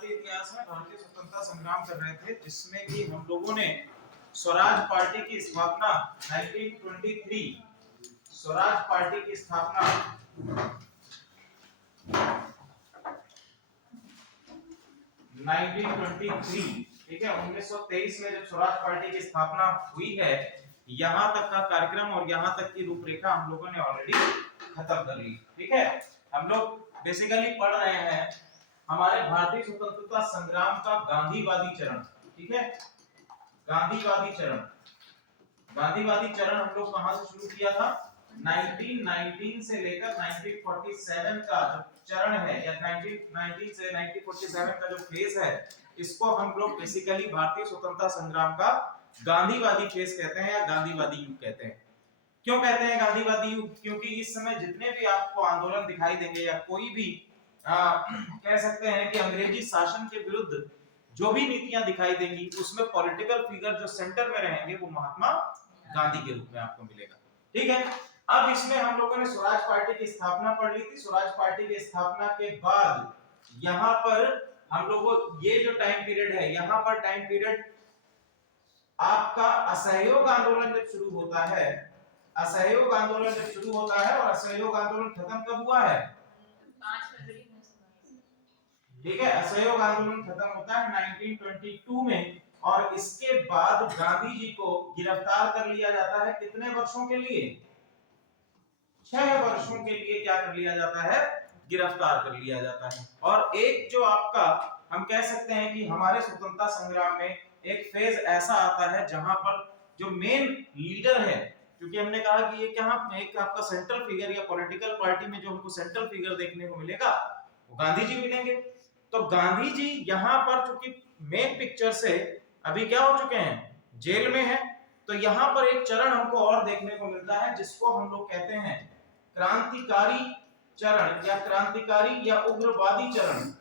भारतीय इतिहास में भारतीय स्वतंत्रता संग्राम कर रहे थे, जिसमें कि हम लोगों ने स्वराज पार्टी की स्थापना 1923 स्वराज पार्टी की स्थापना 1923, ठीक है, 1923 में जब स्वराज पार्टी की स्थापना हुई है, यहां तक का कार्यक्रम और यहां तक की रूपरेखा हम लोगों ने ऑलरेडी खत्म कर ली। ठीक है, हम लोग बेसिकली पढ़ रहे हैं हमारे भारतीय स्वतंत्रता संग्राम का गांधीवादी चरण। ठीक है, गांधीवादी चरण, गांधीवादी चरण हम लोग कहां से शुरू किया था? 1919 से लेकर 1947 का जो चरण है, या 1919 से 1947 का जो फेज है, इसको हम लोग बेसिकली भारतीय स्वतंत्रता संग्राम का गांधीवादी फेज कहते हैं या गांधीवादी युग कहते हैं। क्यों कहते हैं गांधीवादी युग? क्योंकि इस समय जितने भी आपको आंदोलन दिखाई देंगे या कोई भी कह सकते हैं कि अंग्रेजी शासन के विरुद्ध जो भी नीतियां दिखाई देंगी, उसमें पॉलिटिकल फिगर जो सेंटर में रहेंगे वो महात्मा गांधी के रूप में आपको मिलेगा। ठीक है, अब इसमें हम लोगों ने स्वराज पार्टी की स्थापना पढ़ ली थी। स्वराज पार्टी की स्थापना के बाद यहां पर हम लोगों ये जो टाइम पीरियड है, यहां पर टाइम पीरियड आपका असहयोग आंदोलन जब शुरू होता है, असहयोग आंदोलन जब शुरू होता है, और असहयोग आंदोलन खत्म कब हुआ है? 5 फरवरी। ठीक है, असहयोग आंदोलन खत्म होता है 1922 में, और इसके बाद गांधी जी को गिरफ्तार कर लिया जाता है। कितने वर्षों के लिए? 6 वर्षों के लिए क्या कर लिया जाता है? गिरफ्तार कर लिया जाता है। और एक जो आपका हम कह सकते हैं कि हमारे स्वतंत्रता संग्राम में एक फेज ऐसा आता है जहां पर जो मेन लीडर है, क्योंकि हमने कहा कि ये क्या एक आपका सेंट्रल फिगर या पॉलिटिकल पार्टी में जो हमको सेंट्रल फिगर देखने को मिलेगा वो गांधी जी मिलेंगे। तो गांधी जी यहाँ पर चूंकि मेन पिक्चर से अभी क्या हो चुके हैं? जेल में है। तो यहाँ पर एक चरण हमको और देखने को मिलता है जिसको हम लोग कहते हैं क्रांतिकारी चरण, या क्रांतिकारी या उग्रवादी चरण।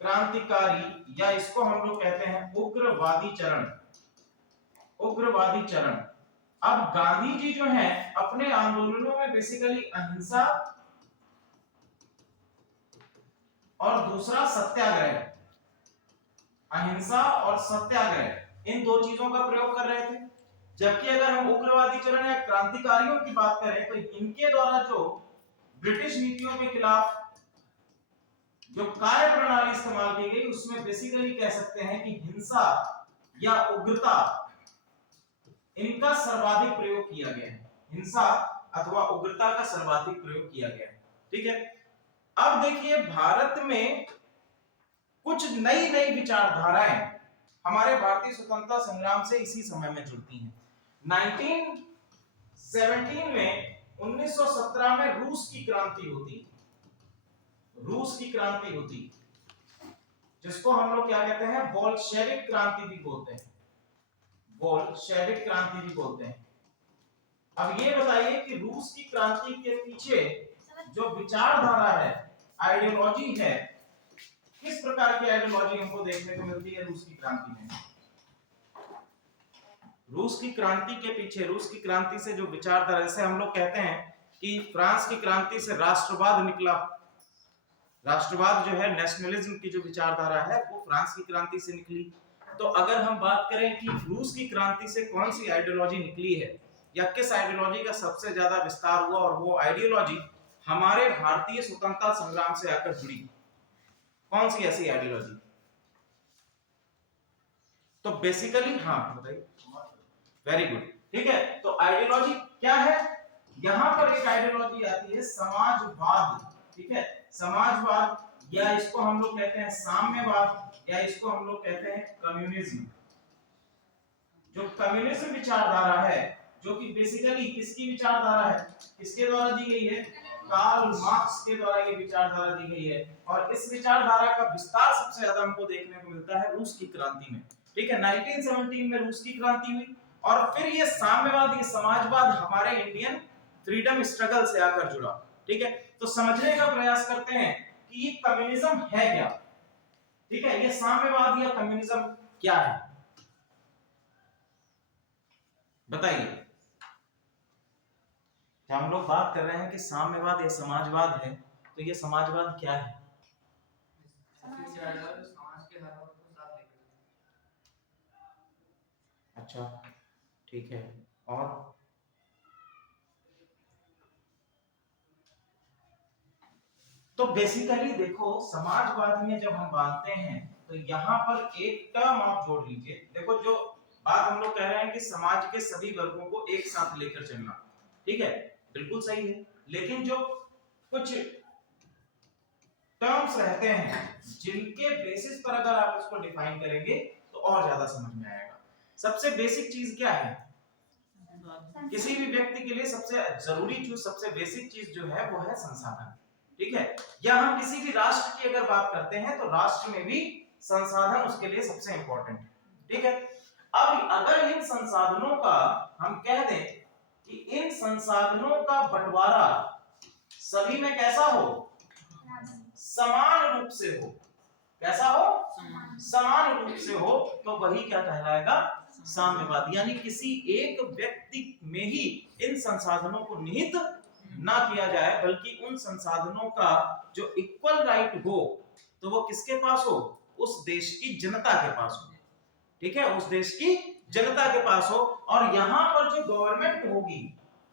क्रांतिकारी, या इसको हम लोग कहते हैं उग्रवादी चरण, उग्रवादी चरण। अब गांधी जी जो हैं अपने आंदोलनों में बेसिकली अहिंसा और दूसरा सत्याग्रह, अहिंसा और सत्याग्रह, इन दो चीजों का प्रयोग कर रहे थे। जबकि अगर हम उग्रवादी चरण या क्रांतिकारियों की बात करें तो इनके द्वारा जो ब्रिटिश नीतियों के खिलाफ जो कार्य प्रणाली इस्तेमाल की गई, उसमें बेसिकली कह सकते हैं कि हिंसा या उग्रता, इनका सर्वाधिक प्रयोग किया गया है। हिंसा अथवा उग्रता का सर्वाधिक प्रयोग किया गया है। ठीक है, अब देखिए भारत में कुछ नई नई विचारधाराएं हमारे भारतीय स्वतंत्रता संग्राम से इसी समय में जुड़ती हैं। 1917 में 1917 में रूस की क्रांति होती, रूस की क्रांति होती, जिसको हम लोग क्या कहते हैं? बोल्शेविक क्रांति भी बोलते हैं, बोल्शेविक क्रांति भी बोलते हैं। अब ये बताइए कि रूस की क्रांति के पीछे जो विचारधारा है, आइडियोलॉजी है, किस प्रकार की आइडियोलॉजी हमको देखने को मिलती है रूस की क्रांति में? रूस की क्रांति के पीछे, रूस की क्रांति से जो विचारधारा, जैसे हम लोग कहते हैं कि फ्रांस की क्रांति से राष्ट्रवाद निकला, राष्ट्रवाद जो है, नेशनलिज्म की जो विचारधारा है, वो फ्रांस की क्रांति से निकली। तो अगर हम बात करें कि रूस की क्रांति से कौन सी आइडियोलॉजी निकली है या किस आइडियोलॉजी का सबसे ज्यादा विस्तार हुआ, और वो आइडियोलॉजी हमारे भारतीय स्वतंत्रता संग्राम से आकर जुड़ी, कौन सी ऐसी आइडियोलॉजी? तो बेसिकली, हाँ बताइए, वेरी गुड। ठीक है, तो आइडियोलॉजी क्या है? यहां पर एक आइडियोलॉजी आती है समाजवाद। ठीक है, समाजवाद, या इसको हम लोग कहते हैं साम्यवाद, या इसको हम लोग कहते हैं कम्युनिज्म। जो कम्युनिज्म विचारधारा है, जो कि बेसिकली किसकी विचारधारा है, किसके द्वारा दी गई है? कार्ल मार्क्स के द्वारा ये विचारधारा दी गई है। और इस विचारधारा का विस्तार सबसे ज्यादा हमको देखने को मिलता है रूस की क्रांति में। ठीक है, 1917 में रूस की क्रांति हुई, और फिर ये साम्यवाद, ये समाजवाद हमारे इंडियन फ्रीडम स्ट्रगल से आकर जुड़ा। ठीक है, तो समझने का प्रयास करते हैं कि ये कम्युनिज्म है क्या। ठीक है, ये साम्यवाद या कम्युनिज्म क्या है, बताइए। क्या हम लोग बात कर रहे हैं कि साम्यवाद या समाजवाद है, तो ये समाजवाद क्या है? अच्छा ठीक है। और तो बेसिकली देखो समाजवाद में जब हम बांधते हैं तो यहाँ पर एक टर्म आप जोड़ लीजिए। देखो जो बात हम लोग कह रहे हैं कि समाज के सभी वर्गों को एक साथ लेकर चलना, ठीक है, बिल्कुल सही है। लेकिन जो कुछ टर्म्स रहते हैं जिनके बेसिस पर अगर आप इसको डिफाइन करेंगे तो और ज्यादा समझ में आएगा। सबसे बेसिक चीज क्या है? किसी भी व्यक्ति के लिए सबसे जरूरी चीज, सबसे बेसिक चीज जो है वो है संसाधन, ठीक है। या हम किसी भी राष्ट्र की अगर बात करते हैं तो राष्ट्र में भी संसाधन उसके लिए सबसे इंपॉर्टेंट है, ठीक है। अब अगर इन संसाधनों का हम कह दें कि इन संसाधनों का बंटवारा सभी में कैसा हो, समान रूप से हो, कैसा हो, समान रूप से हो, तो वही क्या कहलाएगा, साम्यवाद। यानी किसी एक व्यक्ति में ही इन संसाधनों को निहित ना किया जाए, बल्कि उन संसाधनों का जो इक्वल राइट हो तो वो किसके पास हो, उस देश की जनता के पास हो, ठीक है, उस देश की जनता के पास हो। और यहाँ पर जो गवर्नमेंट होगी,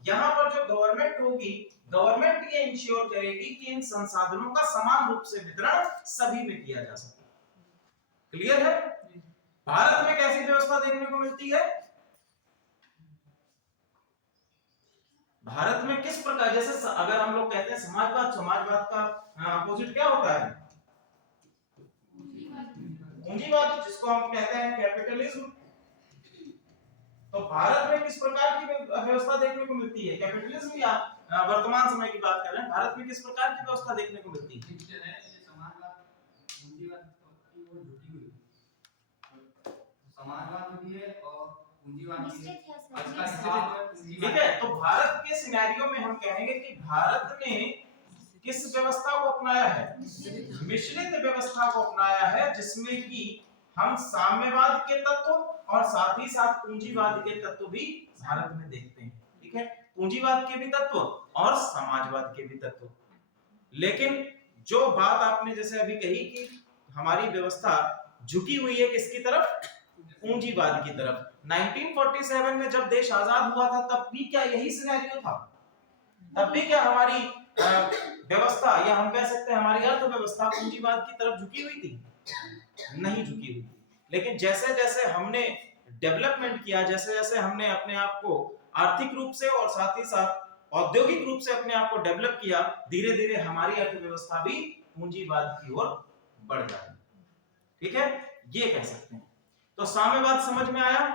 यहाँ पर जो गवर्नमेंट होगी, गवर्नमेंट ये इंश्योर करेगी कि इन संसाधनों का समान रूप से वितरण सभी में किया जा सके। क्लियर है? भारत में कैसी व्यवस्था देखने को मिलती है? भारत में किस प्रकार, जैसे अगर हम लोग कहते हैं समाजवाद, समाजवाद का अपोजिट क्या होता है? पूंजीवाद, जिसको हम कहते हैं कैपिटलिज्म। तो भारत में किस प्रकार की व्यवस्था देखने को मिलती है? कैपिटलिज्म या वर्तमान समय की बात कर रहे हैं, भारत में किस प्रकार की व्यवस्था देखने को मिलती है? समाजवाद भी है और पूंजीवाद भी है। ठीक है, तो भारत के सिनेरियो में हम कहेंगे कि भारत ने किस व्यवस्था को अपनाया है? मिश्रित व्यवस्था को अपनाया है, जिसमें कि हम साम्यवाद के तत्व और साथ ही साथ पूंजीवाद के तत्व भी भारत में देखते हैं, ठीक है, पूंजीवाद के भी तत्व और समाजवाद के भी तत्व। लेकिन जो बात आपने जैसे अभी कही कि हमारी व्यवस्था झुकी हुई है किसकी तरफ? पूंजीवाद की तरफ। 1947 में जब देश आजाद हुआ था तब भी क्या यही सिनेरियो था? तब भी क्या हमारी व्यवस्था, या हम कह सकते हैं हमारी अर्थव्यवस्था पूंजीवाद की तरफ झुकी हुई थी? नहीं झुकी हुई थी। लेकिन जैसे जैसे हमने डेवलपमेंट किया, जैसे जैसे हमने अपने आप को आर्थिक रूप से और साथ ही साथ औद्योगिक रूप से अपने आप को डेवलप किया, धीरे धीरे हमारी अर्थव्यवस्था भी पूंजीवाद की ओर बढ़ जाती, ठीक है, ये कह सकते हैं। तो साम्यवाद समझ में आया?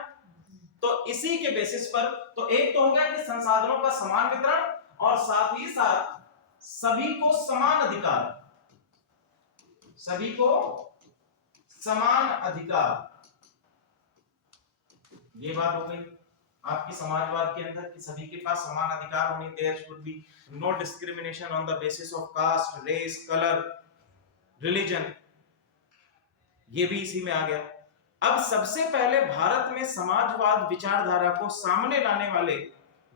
तो इसी के बेसिस पर तो एक तो हो गया कि संसाधनों का समान वितरण और साथ ही साथ सभी को समान अधिकार, सभी को समान अधिकार, ये बात हो गई आपकी समाजवाद के अंदर कि सभी के पास समान अधिकार होने, there should be no discrimination on the basis of caste, race, colour, religion, ये भी इसी में आ गया। अब सबसे पहले भारत में समाजवाद विचारधारा को सामने लाने वाले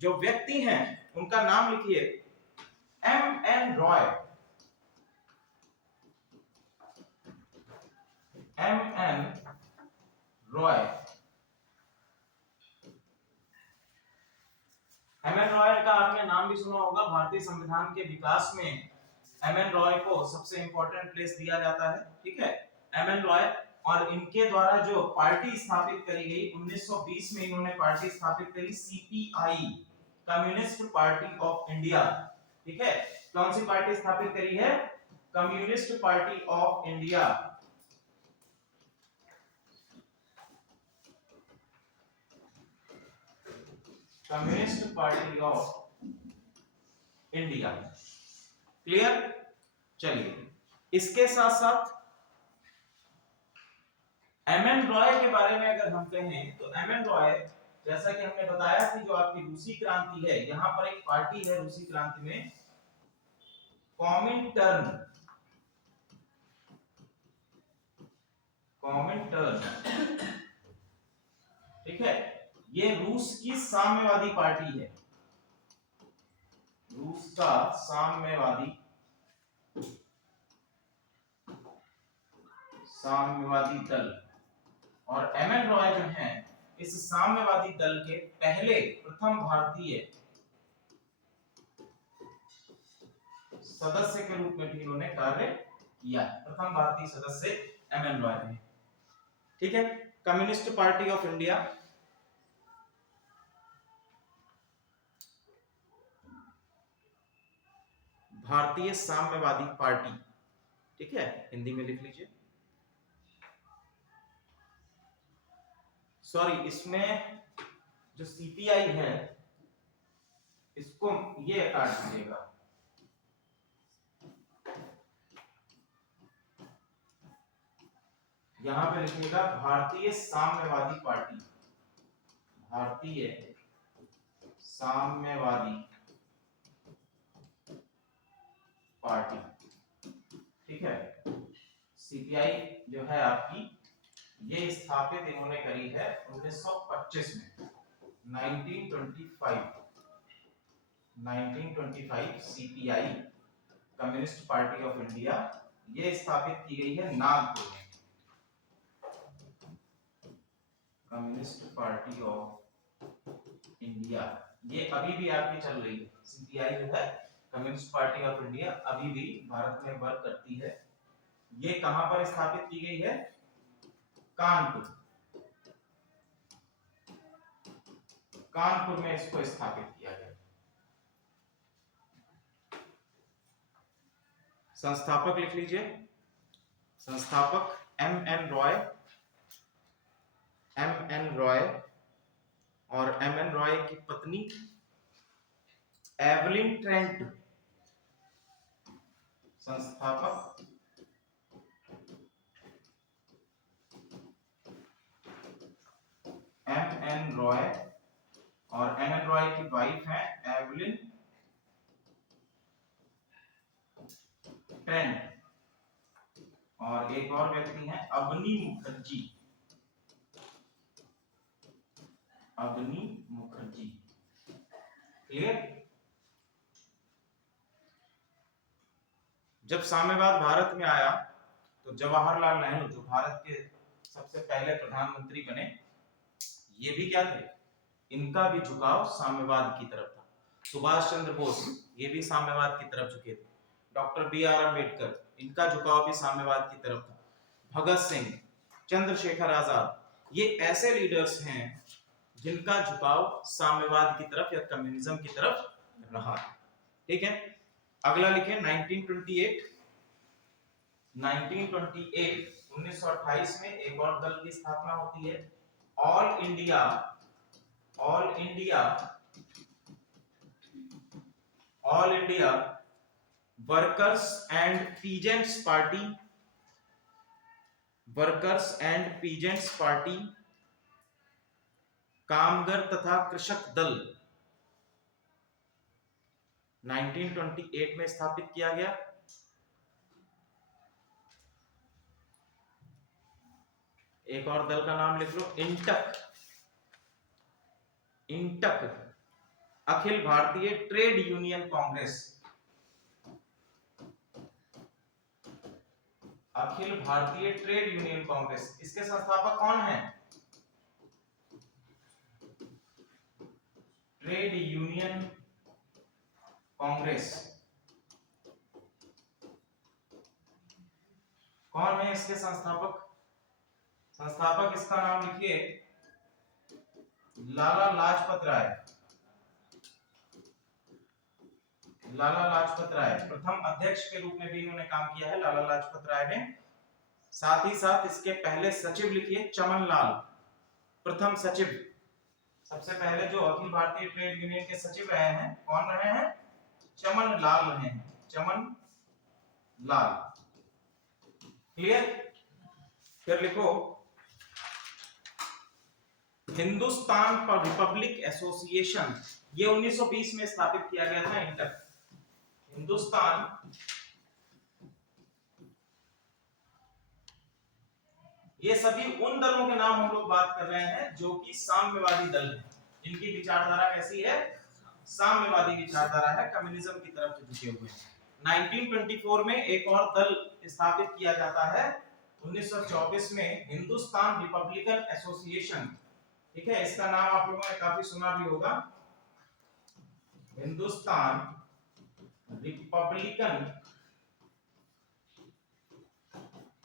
जो व्यक्ति हैं उनका नाम लिखिए, M.N.. Roy. M.N.. Roy. M.N.. Roy का आपने नाम भी सुना होगा। भारतीय संविधान के विकास में एम.एन. रॉय को सबसे इंपॉर्टेंट प्लेस दिया जाता है, ठीक है, एम.एन. रॉय। और इनके द्वारा जो पार्टी स्थापित करी गई 1920 में, इन्होंने पार्टी स्थापित करी CPI, communist party of India, ठीक है। कौन सी पार्टी स्थापित करी है? Communist party of India. Communist party of India, clear? चलिए, इसके साथ साथ एम.एन. रॉय के बारे में अगर हम कहें तो एम.एन. रॉय, जैसा कि हमने बताया कि जो आपकी रूसी क्रांति है, यहां पर एक पार्टी है रूसी क्रांति में, कॉमिंटर्न, कॉमिंटर्न, ठीक है, ये रूस की साम्यवादी पार्टी है, रूस का साम्यवादी दल। और एम.एन. रॉय जो हैं इस साम्यवादी दल के पहले प्रथम भारतीय सदस्य के रूप में भी इन्होंने कार्य किया। प्रथम भारतीय सदस्य एमएन रॉय थे। ठीक है। कम्युनिस्ट पार्टी ऑफ इंडिया, भारतीय साम्यवादी पार्टी, ठीक है, हिंदी में लिख लीजिए। सॉरी, इसमें जो सीपीआई है इसको ये काट दीजिएगा। यहां पे लिखिएगा भारतीय साम्यवादी पार्टी, भारतीय साम्यवादी पार्टी। ठीक है। सीपीआई जो है आपकी, ये स्थापित इन्होंने करी है 1925 में, 1925 CPI, communist party of India, ये स्थापित की गई है नागपुर में। कम्युनिस्ट पार्टी ऑफ इंडिया ये अभी भी आपकी चल रही है। सीपीआई जो है कम्युनिस्ट पार्टी ऑफ इंडिया अभी भी भारत में वर्क करती है। ये कहां पर स्थापित की गई है? कानपुर, कानपुर में इसको स्थापित किया गया। संस्थापक लिख लीजिए, संस्थापक M N Roy, M N Roy और एम एन रॉय की पत्नी एवलिन ट्रेंट। संस्थापक एम एन रॉय और एम एन रॉय की वाइफ है एवलिन ट्रेंट, और एक और व्यक्ति है अवनी मुखर्जी, अवनी मुखर्जी। क्लियर? जब साम्यवाद भारत में आया तो जवाहरलाल नेहरू जो भारत के सबसे पहले प्रधानमंत्री बने, ये भी क्या थे? इनका भी झुकाव साम्यवाद की तरफ था। सुभाष चंद्र बोस ये भी साम्यवाद की तरफ झुके थे। डॉक्टर बी आर अम्बेडकर इनका झुकाव भी साम्यवाद की तरफ था। भगत सिंह, चंद्रशेखर आजाद, ये ऐसे लीडर्स हैं जिनका झुकाव साम्यवाद की तरफ या कम्युनिज्म की तरफ रहा। ठीक है। अगला लिखें 1928। 1928 में एक और दल की स्थापना होती है, all India workers and peasants party, workers and peasants party, कामगर तथा कृषक दल 1928 में स्थापित किया गया। एक और दल का नाम लिख लो, INTUC, INTUC Akhil Bharatiya trade union Congress, Akhil Bharatiya trade union Congress. इसके संस्थापक कौन हैं? ट्रेड यूनियन कांग्रेस कौन है इसके संस्थापक? संस्थापक इसका नाम लिखिए लाला लाजपत राय, लाला लाजपत राय। प्रथम अध्यक्ष के रूप में भी इन्होंने काम किया है लाला लाजपत राय ने। साथ ही साथ इसके पहले सचिव लिखिए चमन लाल, प्रथम सचिव। सबसे पहले जो अखिल भारतीय ट्रेड यूनियन के सचिव रहे हैं, कौन रहे हैं? चमन लाल रहे हैं, चमन लाल। क्लियर? फिर लिखो हिंदुस्तान रिपब्लिक एसोसिएशन, ये 1920 में स्थापित किया गया था। इंटक, हिंदुस्तान, ये सभी उन दलों के नाम हम लोग बात कर रहे हैं जो कि साम्यवादी दल हैं, जिनकी विचारधारा कैसी है? साम्यवादी विचारधारा है, कम्युनिज्म की तरफ झुके हुए हैं। 1924 में एक और दल स्थापित किया जाता है 1924 में, हिंदुस्तान रिपब्लिकन एसोसिएशन, ठीक है, इसका नाम आप लोगों ने काफी सुना भी होगा, हिंदुस्तान रिपब्लिकन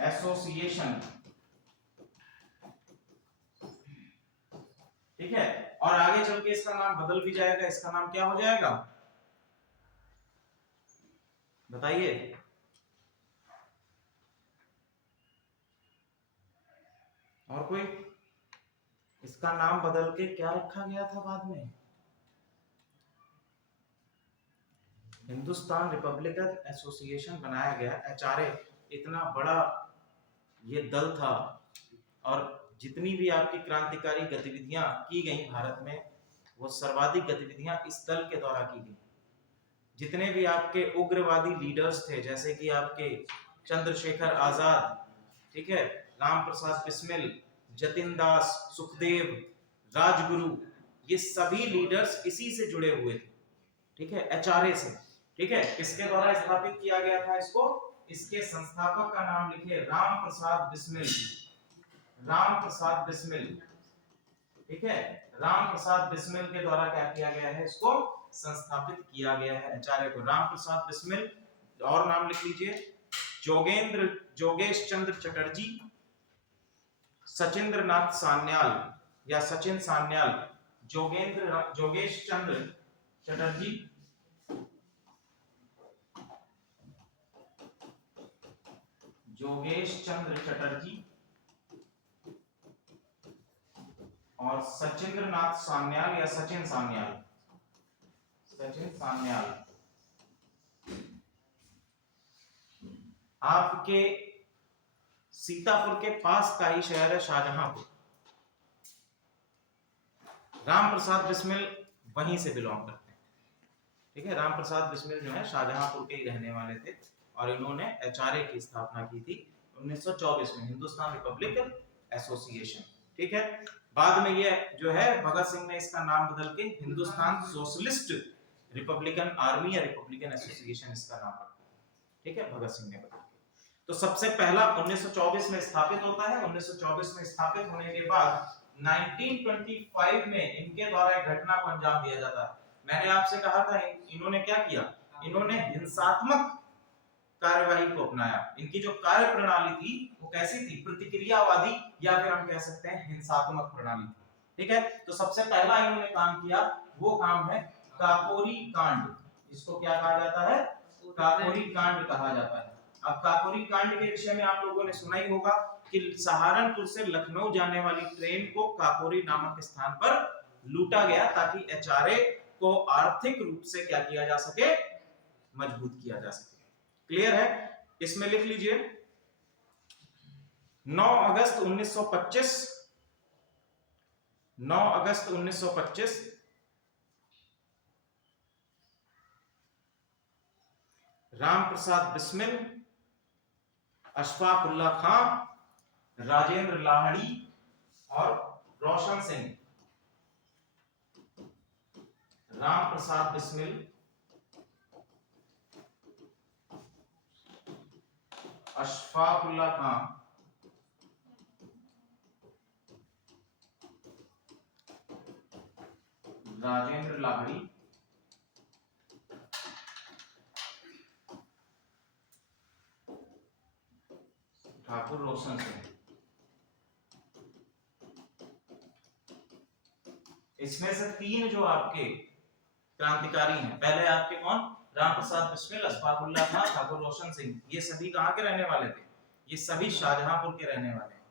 एसोसिएशन। ठीक है, और आगे चल के इसका नाम बदल भी जाएगा, इसका नाम क्या हो जाएगा बताइए? और कोई? इसका नाम बदल के क्या रखा गया था बाद में? हिंदुस्तान रिपब्लिकन एसोसिएशन बनाया गया। एचआरए इतना बड़ा ये दल था, और जितनी भी आपकी क्रांतिकारी गतिविधियां की गई भारत में, वो सर्वाधिक गतिविधियां इस दल के द्वारा की गई। जितने भी आपके उग्रवादी लीडर्स थे, जैसे कि आपके चंद्रशेखर आजाद, ठीक है, राम प्रसाद बिस्मिल, जतिन दास, सुखदेव, राजगुरु, ये सभी लीडर्स इसी से जुड़े हुए थे। ठीक है, एचआरए से। ठीक है, किसके द्वारा स्थापित किया गया था इसको? इसके संस्थापक का नाम लिखिए, राम प्रसाद बिस्मिल। राम प्रसाद बिस्मिल। ठीक है, राम प्रसाद बिस्मिल के द्वारा क्या किया गया है? इसको संस्थापित किया गया है, एचआरए को। राम प्रसाद बिस्मिल, और नाम लिख लीजिए, जोगेश चंद्र चटर्जी, सचिंद्र नाथ सान्याल या सचिन सान्याल, जोगेश चंद्र चटर्जी, जोगेश चंद्र चटर्जी और सचिंद्र नाथ सान्याल या सचिन सान्याल, सचिन सान्याल। आपके सीतापुर के पास का ही शहर है शाहजहांपुर। राम प्रसाद बिस्मिल वहीं से बिलोंग करते हैं। ठीक है, राम प्रसाद बिस्मिल जो है शाहजहांपुर के ही रहने वाले थे, और इन्होंने एचआरए की स्थापना की थी 1924 में, हिंदुस्तान रिपब्लिकन एसोसिएशन। ठीक है, बाद में ये जो है भगत सिंह ने इसका नाम बदल के हिंदुस्तान सोशलिस्ट रिपब्लिकन आर्मी या रिपब्लिकन एसोसिएशन इसका नाम रखा। ठीक है, भगत सिंह ने बदल के। तो सबसे पहला 1924 में स्थापित होता है। 1924 में स्थापित होने के बाद 1925 में इनके द्वारा एक घटना को अंजाम दिया जाता है। मैंने आपसे कहा था इन्होंने क्या किया? इन्होंने हिंसात्मक कार्यवाही को अपनाया। इनकी जो कार्य प्रणाली थी वो कैसी थी? प्रतिक्रियावादी, या फिर हम कह सकते हैं हिंसात्मक प्रणाली थी। ठीक है, तो सबसे पहला इन्होंने काम किया वो काम है काकोरी कांड। इसको क्या कहा जाता है? काकोरी कांड कहा जाता है। अब काकोरी कांड के विषय में आप लोगों ने सुना ही होगा कि सहारनपुर से लखनऊ जाने वाली ट्रेन को काकोरी नामक स्थान पर लूटा गया, ताकि एचआरए को आर्थिक रूप से क्या किया जा सके? मजबूत किया जा सके। क्लियर है? इसमें लिख लीजिए 9 अगस्त 1925, 9 अगस्त 1925 राम प्रसाद बिस्मिल, अशफाक उल्ला खां, राजेंद्र लाहड़ी और रोशन सिंह। राम प्रसाद बिस्मिल, अशफाक उल्ला खां, राजेंद्र लाहड़ी ठाकुर रोशन सिंह। इसमें से 3 जो आपके क्रांतिकारी हैं, पहले आपके कौन? राम प्रसाद बिस्मिल, अशफाक उल्ला खां, ठाकुर रोशन सिंह। ये सभी कहां के रहने वाले थे? ये सभी शाहजहांपुर के रहने वाले हैं।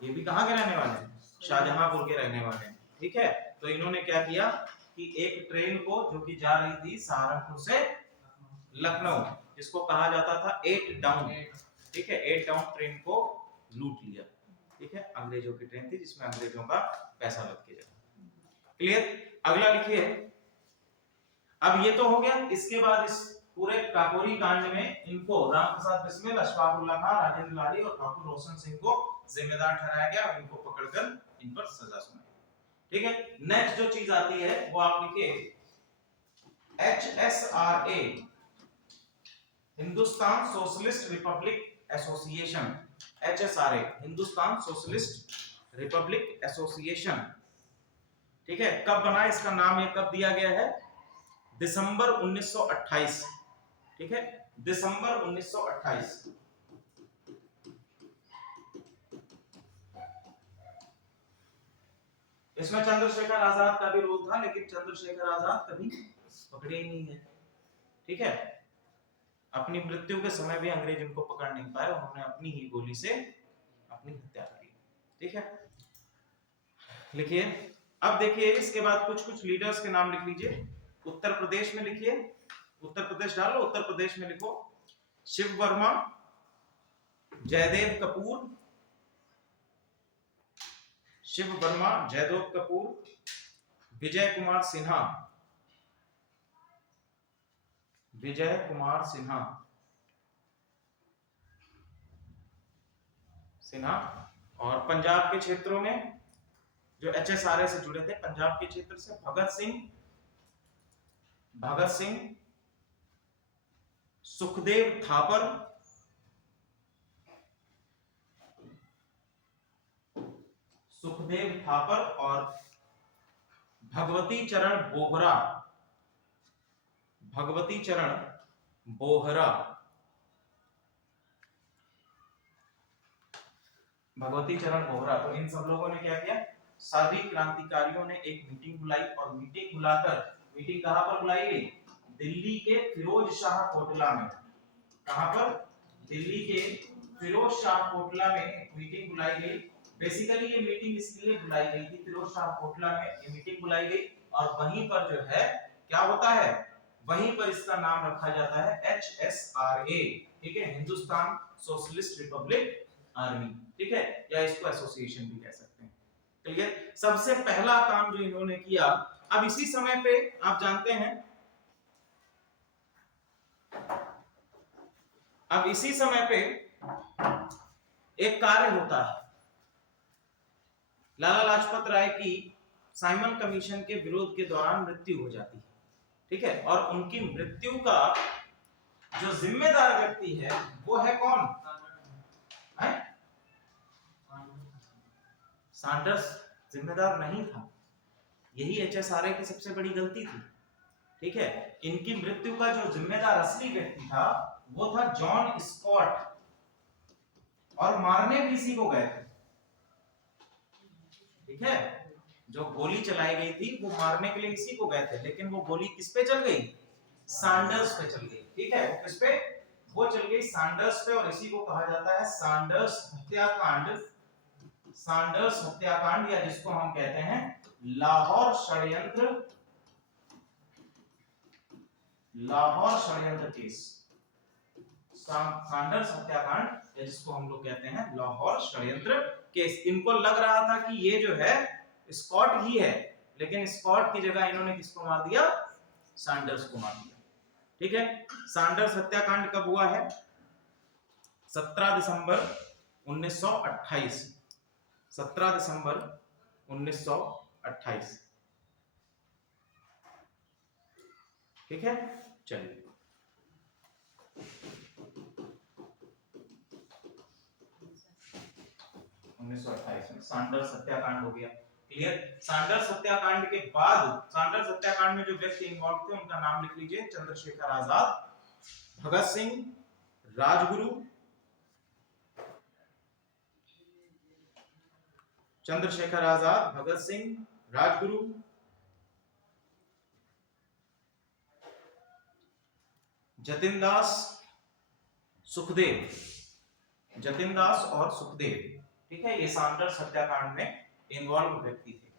ये भी कहां के रहने वाले हैं? शाहजहांपुर के रहने वाले हैं। ठीक है, तो इन्होंने क्या किया कि एक ट्रेन को जो कि जा रही थी सहारनपुर से लखनऊ, जिसको कहा जाता था 8 डाउन, ठीक है, 8 डाउन ट्रेन को लूट लिया। ठीक है, अंग्रेजों की ट्रेन थी जिसमें अंग्रेजों का पैसा लग के जाता। क्लियर? अगला लिखिए। अब ये तो हो गया। इसके बाद इस पूरे काकोरी कांड में इनको राम प्रसाद बिस्मिल, अशफाक उल्ला खां, राजेंद्र लाहड़ी और ठाकुर रोशन सिंह को जिम्मेदार ठहराया गया और इनको पकड़कर इन पर सजा सुनाई। ठीक है, नेक्स्ट जो चीज आती है वो आप लिखिए HSRA, Hindustan socialist Republic association. HSRA, Hindustan socialist Republic association. ठीक है, कब बना, इसका नाम ये कब दिया गया है, दिसंबर 1928, ठीक है, दिसंबर 1928। इसमें चंद्रशेखर आजाद का भी रोल था, लेकिन चंद्रशेखर आजाद कभी पकड़े ही नहीं गए, ठीक है, अपनी मृत्यु के समय भी अंग्रेज उनको पकड़ नहीं पाए, उन्होंने अपनी ही गोली से अपनी हत्या कर ली, ठीक है। लिखिए, अब देखिए इसके बाद कुछ कुछ लीडर्स के नाम लिख लीजिए। उत्तर प्रदेश में लिखिए, उत्तर प्रदेश डालो, उत्तर प्रदेश में लिखो शिव वर्मा, जयदेव कपूर, शिव वर्मा, जयदेव कपूर, विजय कुमार सिन्हा, विजय कुमार सिन्हा, सिन्हा। और पंजाब के क्षेत्रों में जो HSRA से जुड़े थे, पंजाब के क्षेत्र से भगत सिंह, भगत सिंह, सुखदेव थापर, सुखदेव थापर और भगवती चरण बोहरा, भगवती चरण बोहरा, भगवती चरण बोहरा। तो इन सब लोगों ने क्या किया, सभी क्रांतिकारियों ने एक मीटिंग बुलाई, और मीटिंग बुलाकर, मीटिंग कहां पर बुलाई गई, दिल्ली के फिरोज शाह कोटला में। कहां पर, दिल्ली के फिरोज शाह कोटला में एक मीटिंग बुलाई गई। बेसिकली ये मीटिंग इसलिए बुलाई गई थी, फिरोज शाह कोटला में ये मीटिंग बुलाई गई, और वहीं पर जो है क्या होता है, वहीं पर इसका नाम रखा जाता है HSRA, ठीक है, हिंदुस्तान सोशलिस्ट रिपब्लिक आर्मी, ठीक है, या इसको एसोसिएशन भी कह सकते हैं। क्लियर। सबसे पहला काम जो इन्होंने किया, अब इसी समय पे आप जानते हैं, अब इसी समय पे एक कार्य होता है, लाला लाजपत राय की साइमन कमीशन के विरोध के दौरान मृत्यु हो जाती है, ठीक है, और उनकी मृत्यु का जो जिम्मेदार व्यक्ति है वो है कौन है? सैंडर्स जिम्मेदार नहीं था, यही HSRA की सबसे बड़ी गलती थी, ठीक है। इनकी मृत्यु का जो जिम्मेदार असली व्यक्ति था वो था जॉन स्कॉट, और मारने भी इसी को गए थे, ठीक है, जो गोली चलाई गई थी वो मारने के लिए इसी को गए थे, लेकिन वो गोली किस पे चल गई, सैंडर्स पे चल गई, ठीक है, वो किस पे, वो चल गई सैंडर्स पे, और इसी को कहा जाता है सैंडर्स हत्याकांड, सैंडर्स हत्याकांड, या जिसको हम कहते हैं लाहौर षड्यंत्र, लाहौर षड्यंत्र केस, सैंडर्स हत्याकांड, या जिसको हम लोग कहते हैं लाहौर षड्यंत्र केस। इनको लग रहा था कि ये जो है स्कॉट ही है, लेकिन स्कॉट की जगह इन्होंने किसको मार दिया, सैंडर्स को मार दिया, ठीक है। सैंडर्स हत्याकांड कब हुआ है, 17 दिसंबर 1928, 17 दिसंबर 1928, ठीक है। चलिए, में सैंडर्स हत्याकांड हो गया, क्लियर। सैंडर्स हत्याकांड के बाद, सैंडर्स हत्याकांड में जो व्यक्ति इन्वॉल्व थे उनका नाम लिख लीजिए, चंद्रशेखर आजाद, भगत सिंह, राजगुरु, चंद्रशेखर आजाद, भगत सिंह, राजगुरु, जतिन दास, सुखदेव, जतिन दास और सुखदेव, ठीक है, ये सैंडर्स हत्याकांड में इन्वॉल्व व्यक्ति थे।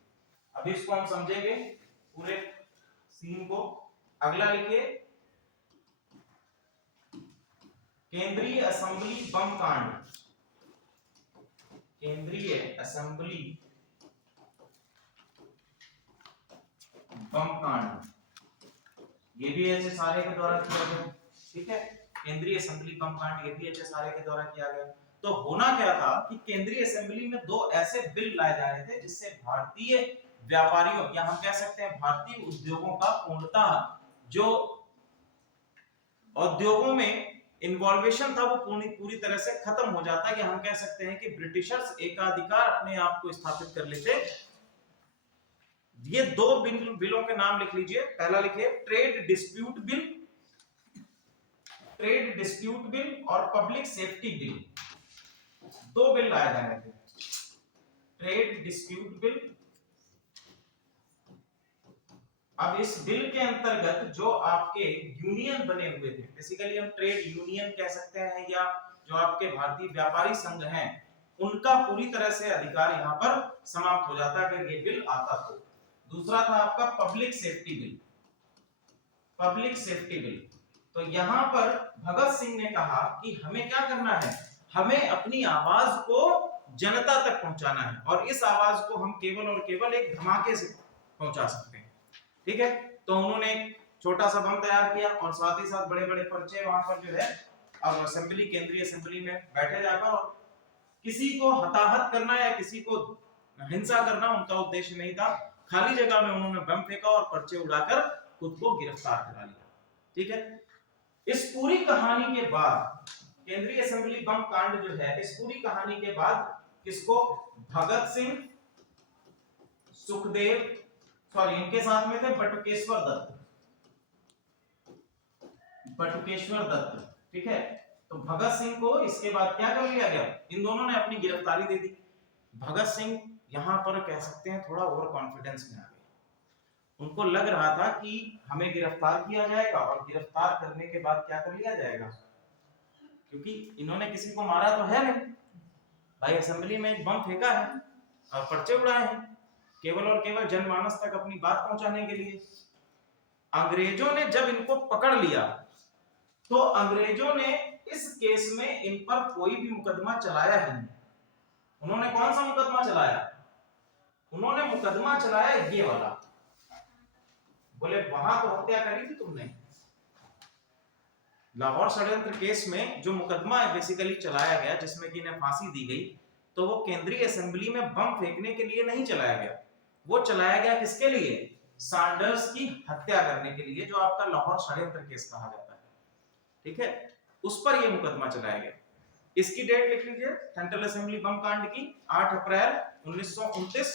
अभी इसको हम समझेंगे पूरे सीन को। अगला लिखिए, केंद्रीय असेंबली बम कांड, केंद्रीय असेंबली बम कांड, ये भी HSRA के द्वारा किया गया, ठीक है, केंद्रीय असेंबली बम कांड ये भी HSRA के द्वारा किया गया। तो होना क्या था कि केंद्रीय असेंबली में दो ऐसे बिल लाए जा रहे थे जिससे भारतीय व्यापारियों, या हम कह सकते हैं भारतीय उद्योगों का पूर्णतः जो उद्योगों में इन्वॉल्वेशन था वो पूरी तरह से खत्म हो जाता, कि हम कह सकते हैं कि ब्रिटिशर्स एकाधिकार अपने आप को स्थापित कर लेते ये दो बिलों के नाम लिख लीजिए। पहला लिखिए trade dispute bill, trade dispute bill और पब्लिक सेफ्टी बिल। दो बिल लाए जाएंगे, ट्रेड डिस्प्यूट बिल। अब इस बिल के अंतर्गत जो आपके यूनियन बने हुए थे, बेसिकली हम ट्रेड यूनियन कह सकते हैं, या जो आपके भारतीय व्यापारी संघ हैं, उनका पूरी तरह से अधिकार यहाँ पर समाप्त हो जाता है अगर ये बिल आता तो। दूसरा था आपका public safety bill, public safety bill. तो यहाँ पर भगत सिंह ने कहा कि हमें क्या करना है, हमें अपनी आवाज को जनता तक पहुंचाना है, और इस आवाज को हम केवल और केवल एक धमाके से पहुंचा सकते हैं। ठीक है, तो उन्होंने एक छोटा सा बम तैयार किया और साथ ही साथ बड़े बड़े पर्चे वहां पर जो है अब असेंबली, केंद्रीय असेंबली में बैठे जाकर, और किसी को हताहत करना या किसी को हिंसा करना उनका उद्देश्य नहीं था। खाली जगह में उन्होंने बम फेंका और पर्चे उड़ाकर खुद को गिरफ्तार करा लिया। ठीक है, इस पूरी कहानी के बाद, केंद्रीय असेंबली बम कांड जो है, इस पूरी कहानी के बाद किसको, भगत सिंह, सुखदेव, सॉरी इनके साथ में थे बटुकेश्वर दत्त, बटुकेश्वर दत्त। ठीक है, तो भगत सिंह को इसके बाद क्या कर लिया गया, इन दोनों ने अपनी गिरफ्तारी दे दी। भगत सिंह यहां पर कह सकते हैं थोड़ा ओवर कॉन्फिडेंस में आ गए। उनको लग रहा था कि हमें गिरफ्तार किया जाएगा और गिरफ्तार करने के बाद क्या कर लिया जाएगा, क्योंकि इन्होंने किसी को मारा तो है नहीं भाई, असेंबली में एक बम फेंका है और पर्चे उड़ाए हैं केवल और केवल जनमानस तक अपनी बात पहुंचाने के लिए। अंग्रेजों ने जब इनको पकड़ लिया तो अंग्रेजों ने इस केस में इन पर कोई भी मुकदमा चलाया ही नहीं। उन्होंने कौन सा मुकदमा चलाया, उन्होंने मुकदमा चलाया ये वाला, बोले वहां तो हत्या करी थी तुमने। लाहौर षड्यंत्र केस में जो मुकदमा बेसिकली चलाया गया, जिसमें कि इन्हें फांसी दी गई, तो वो केंद्रीय असेंबली में बम फेंकने के लिए नहीं चलाया गया, वो चलाया गया किसके लिए, सैंडर्स की हत्या करने के लिए, जो आपका लाहौर षड्यंत्र केस कहा जाता है। ठीक है, उस पर यह मुकदमा चलाया गया। इसकी डेट लिख लीजिए, सेंट्रल असेंबली बम कांड की 8 अप्रैल 1929।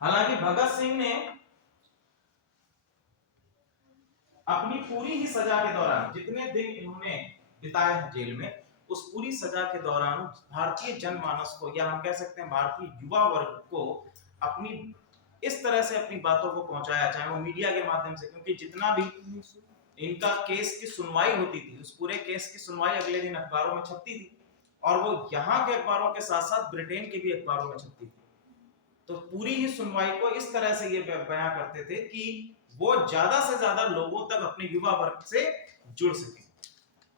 हालांकि भगत सिंह ने अपनी पूरी ही सजा के दौरान, जितने दिन इन्होंने बिताए हैं जेल में, उस पूरी सजा के दौरान भारतीय जनमानस को, या हम कह सकते हैं भारतीय युवा वर्ग को, अपनी इस तरह से अपनी बातों को पहुंचाया, चाहे वो मीडिया के माध्यम से, क्योंकि जितना भी इनका केस की सुनवाई होती थी, उस पूरे केस की सुनवाई अगले दिन अखबारों में छपती थी, और वो यहाँ के अखबारों के साथ साथ ब्रिटेन के भी अखबारों में छपती थी। तो पूरी ही सुनवाई को इस तरह से ये बयां करते थे कि वो ज्यादा से ज्यादा लोगों तक अपने युवा वर्ग से जुड़ सके।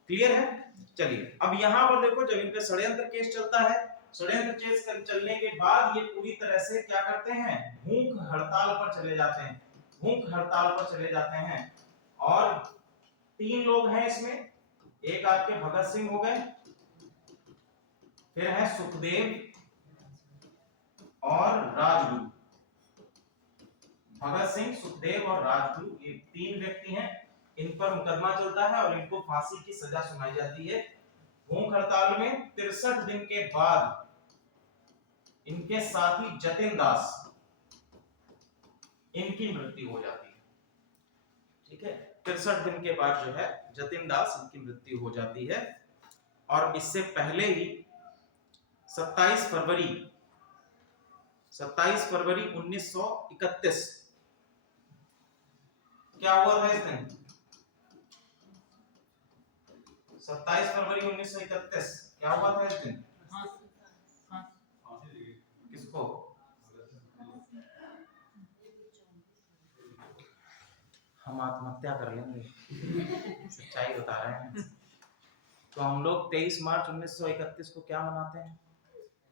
क्लियर है? चलिए अब यहां पर देखो, जब इन पे षड्यंत्र केस चलता है, षड्यंत्र केस चलने के बाद ये पूरी तरह से क्या करते हैं, भूख हड़ताल पर चले जाते हैं, भूख हड़ताल पर चले जाते हैं। और 3 लोग हैं इसमें, एक आपके भगत सिंह हो गए, फिर है सुखदेव और राजगुरु। भगत सिंह, सुखदेव और राजगुरु, ये 3 व्यक्ति हैं, इन पर मुकदमा चलता है और इनको फांसी की सजा सुनाई जाती है। भूख हड़ताल में 63 दिन के बाद इनके साथी जतिन दास, इनकी मृत्यु हो जाती है। ठीक है, 63 दिन के बाद जो है जतिन दास, इनकी मृत्यु हो जाती है। और इससे पहले ही 27 फरवरी 1931 क्या हुआ था इस दिन, 27 फरवरी 1931 क्या हुआ था इस दिन, किसको, हम आत्महत्या कर लेंगे, सच्चाई बता रहे हैं। तो हम लोग 23 मार्च 1931 को क्या मनाते हैं,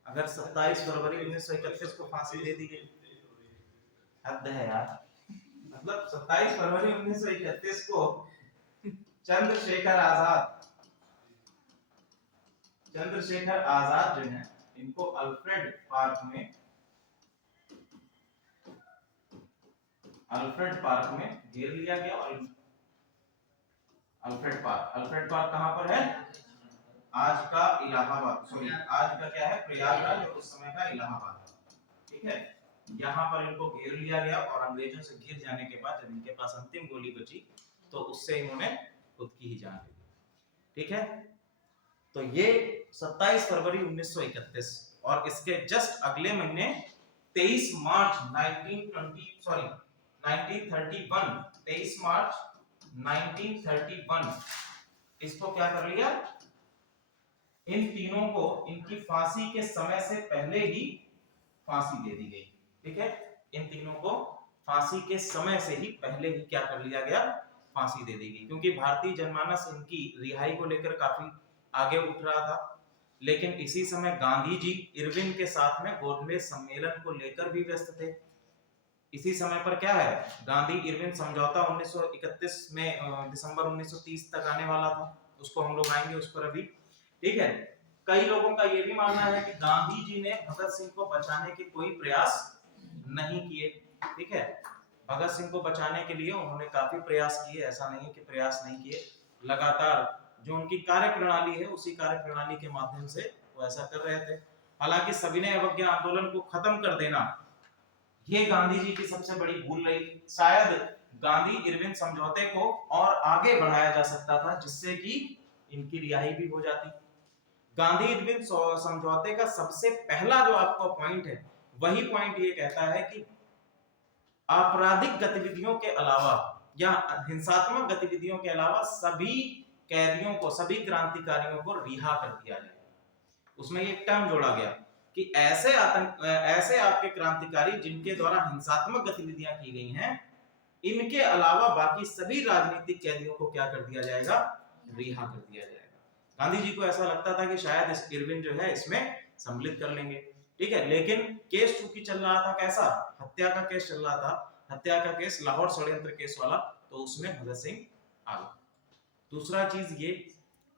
अगर 27 फरवरी 1931 को फांसी दे दी गई, हद है यार। मतलब 27 फरवरी 1931 को चंद्रशेखर आजाद जो है, इनको अल्फ्रेड पार्क में घेर लिया गया। और अल्फ्रेड पार्क कहां पर है, आज का इलाहाबाद, सॉरी आज का क्या है, प्रयागराज, और उस समय का इलाहाबाद था। ठीक है, यहाँ पर इनको घेर लिया गया और अंग्रेजों से घिर जाने के बाद जब इनके पास अंतिम गोली बची तो उससे इन्होंने खुद की ही जान ली। ठीक है, तो ये 27 फरवरी 1931 और इसके जस्ट अगले महीने 23 मार्च 1931 23 मार्च 1931 इसको क्या कर लिया, इन तीनों को इनकी फांसी के समय से पहले ही फांसी दे दी गई। ठीक है, इन तीनों को फांसी के समय से ही पहले ही क्या कर लिया गया, फांसी दे दी गई, क्योंकि भारतीय जनमानस इनकी रिहाई को लेकर काफी आगे उठ रहा था। लेकिन इसी समय गांधी जी इरविन के साथ में गोलमेज सम्मेलन को लेकर भी व्यस्त थे। इसी समय पर क्या है, गांधी इरविन समझौता 1931 में दिसंबर 1930 तक आने वाला था, उसको हम लोग आएंगे उस पर अभी। ठीक है, कई लोगों का यह भी मानना है कि गांधी जी ने भगत सिंह को बचाने के कोई प्रयास नहीं किए। ठीक है, भगत सिंह को बचाने के लिए उन्होंने काफी प्रयास किए, ऐसा नहीं कि प्रयास नहीं किए, लगातार जो उनकी कार्यप्रणाली है उसी कार्यप्रणाली के माध्यम से वो ऐसा कर रहे थे। हालांकि सविनय अवज्ञा आंदोलन को खत्म कर देना ये गांधी जी की सबसे बड़ी भूल रही। शायद गांधी इरविन समझौते को और आगे बढ़ाया जा सकता था जिससे कि इनकी रिहाई भी हो जाती। गांधी इरविन समझौते का सबसे पहला जो आपका पॉइंट है वही पॉइंट ये कहता है कि आपराधिक गतिविधियों के अलावा या हिंसात्मक गतिविधियों के अलावा सभी कैदियों को, सभी क्रांतिकारियों को रिहा कर दिया जाए। उसमें एक टर्म जोड़ा गया कि ऐसे आपके क्रांतिकारी जिनके द्वारा हिंसात्मक गतिविधियां की गई हैं, इनके अलावा बाकी सभी राजनीतिक कैदियों को क्या कर दिया जाएगा, रिहा कर दिया जाएगा। गांधी जी को ऐसा लगता था कि शायद इस इरविन जो है इसमें सम्मिलित कर लेंगे। ठीक है, लेकिन केस चूंकि चल रहा था कैसा, हत्या का केस चल रहा था, हत्या का केस, लाहौर षड्यंत्र केस वाला, तो उसमें भगत सिंह आ गए। दूसरा चीज ये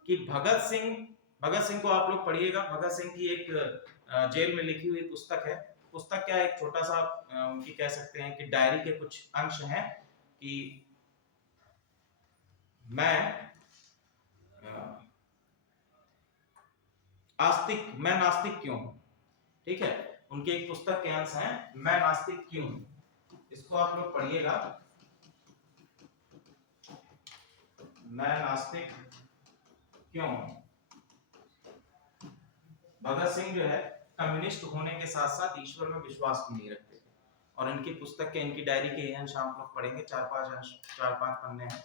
कि भगत सिंह को आप लोग पढ़िएगा, भगत सिंह की एक जेल में लिखी हुई पुस्तक है। पुस्तक क्या, एक छोटा सा उनकी कह सकते हैं कि डायरी के कुछ अंश हैं कि मैं नास्तिक क्यों हूं। ठीक है, उनके एक पुस्तक के अंश हैं, मैं नास्तिक क्यों हूं, इसको आप लोग पढ़िएगा। मैं नास्तिक क्यों हूं। भगत सिंह जो है कम्युनिस्ट होने के साथ साथ ईश्वर में विश्वास भी नहीं रखते थे, और इनकी पुस्तक के, इनकी डायरी के अंश आप लोग पढ़ेंगे, 4-5 पन्ने हैं,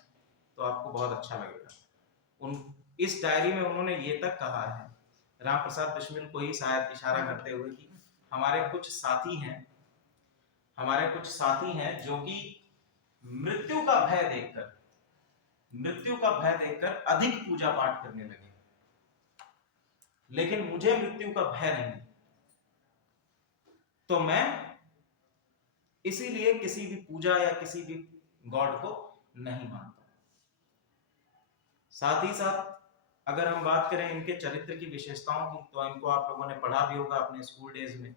तो आपको बहुत अच्छा लगेगा। इस डायरी में उन्होंने ये तक कहा है, राम प्रसाद बिस्मिल को ही शायद इशारा करते हुए, कि हमारे कुछ साथी हैं जो कि मृत्यु का भय देखकर अधिक पूजा पाठ करने लगे, लेकिन मुझे मृत्यु का भय नहीं, तो मैं इसीलिए किसी भी पूजा या किसी भी गॉड को नहीं मानता। साथ ही साथ अगर हम बात करें इनके चरित्र की विशेषताओं की, तो इनको आप लोगों ने पढ़ा भी होगा अपने स्कूल डेज में,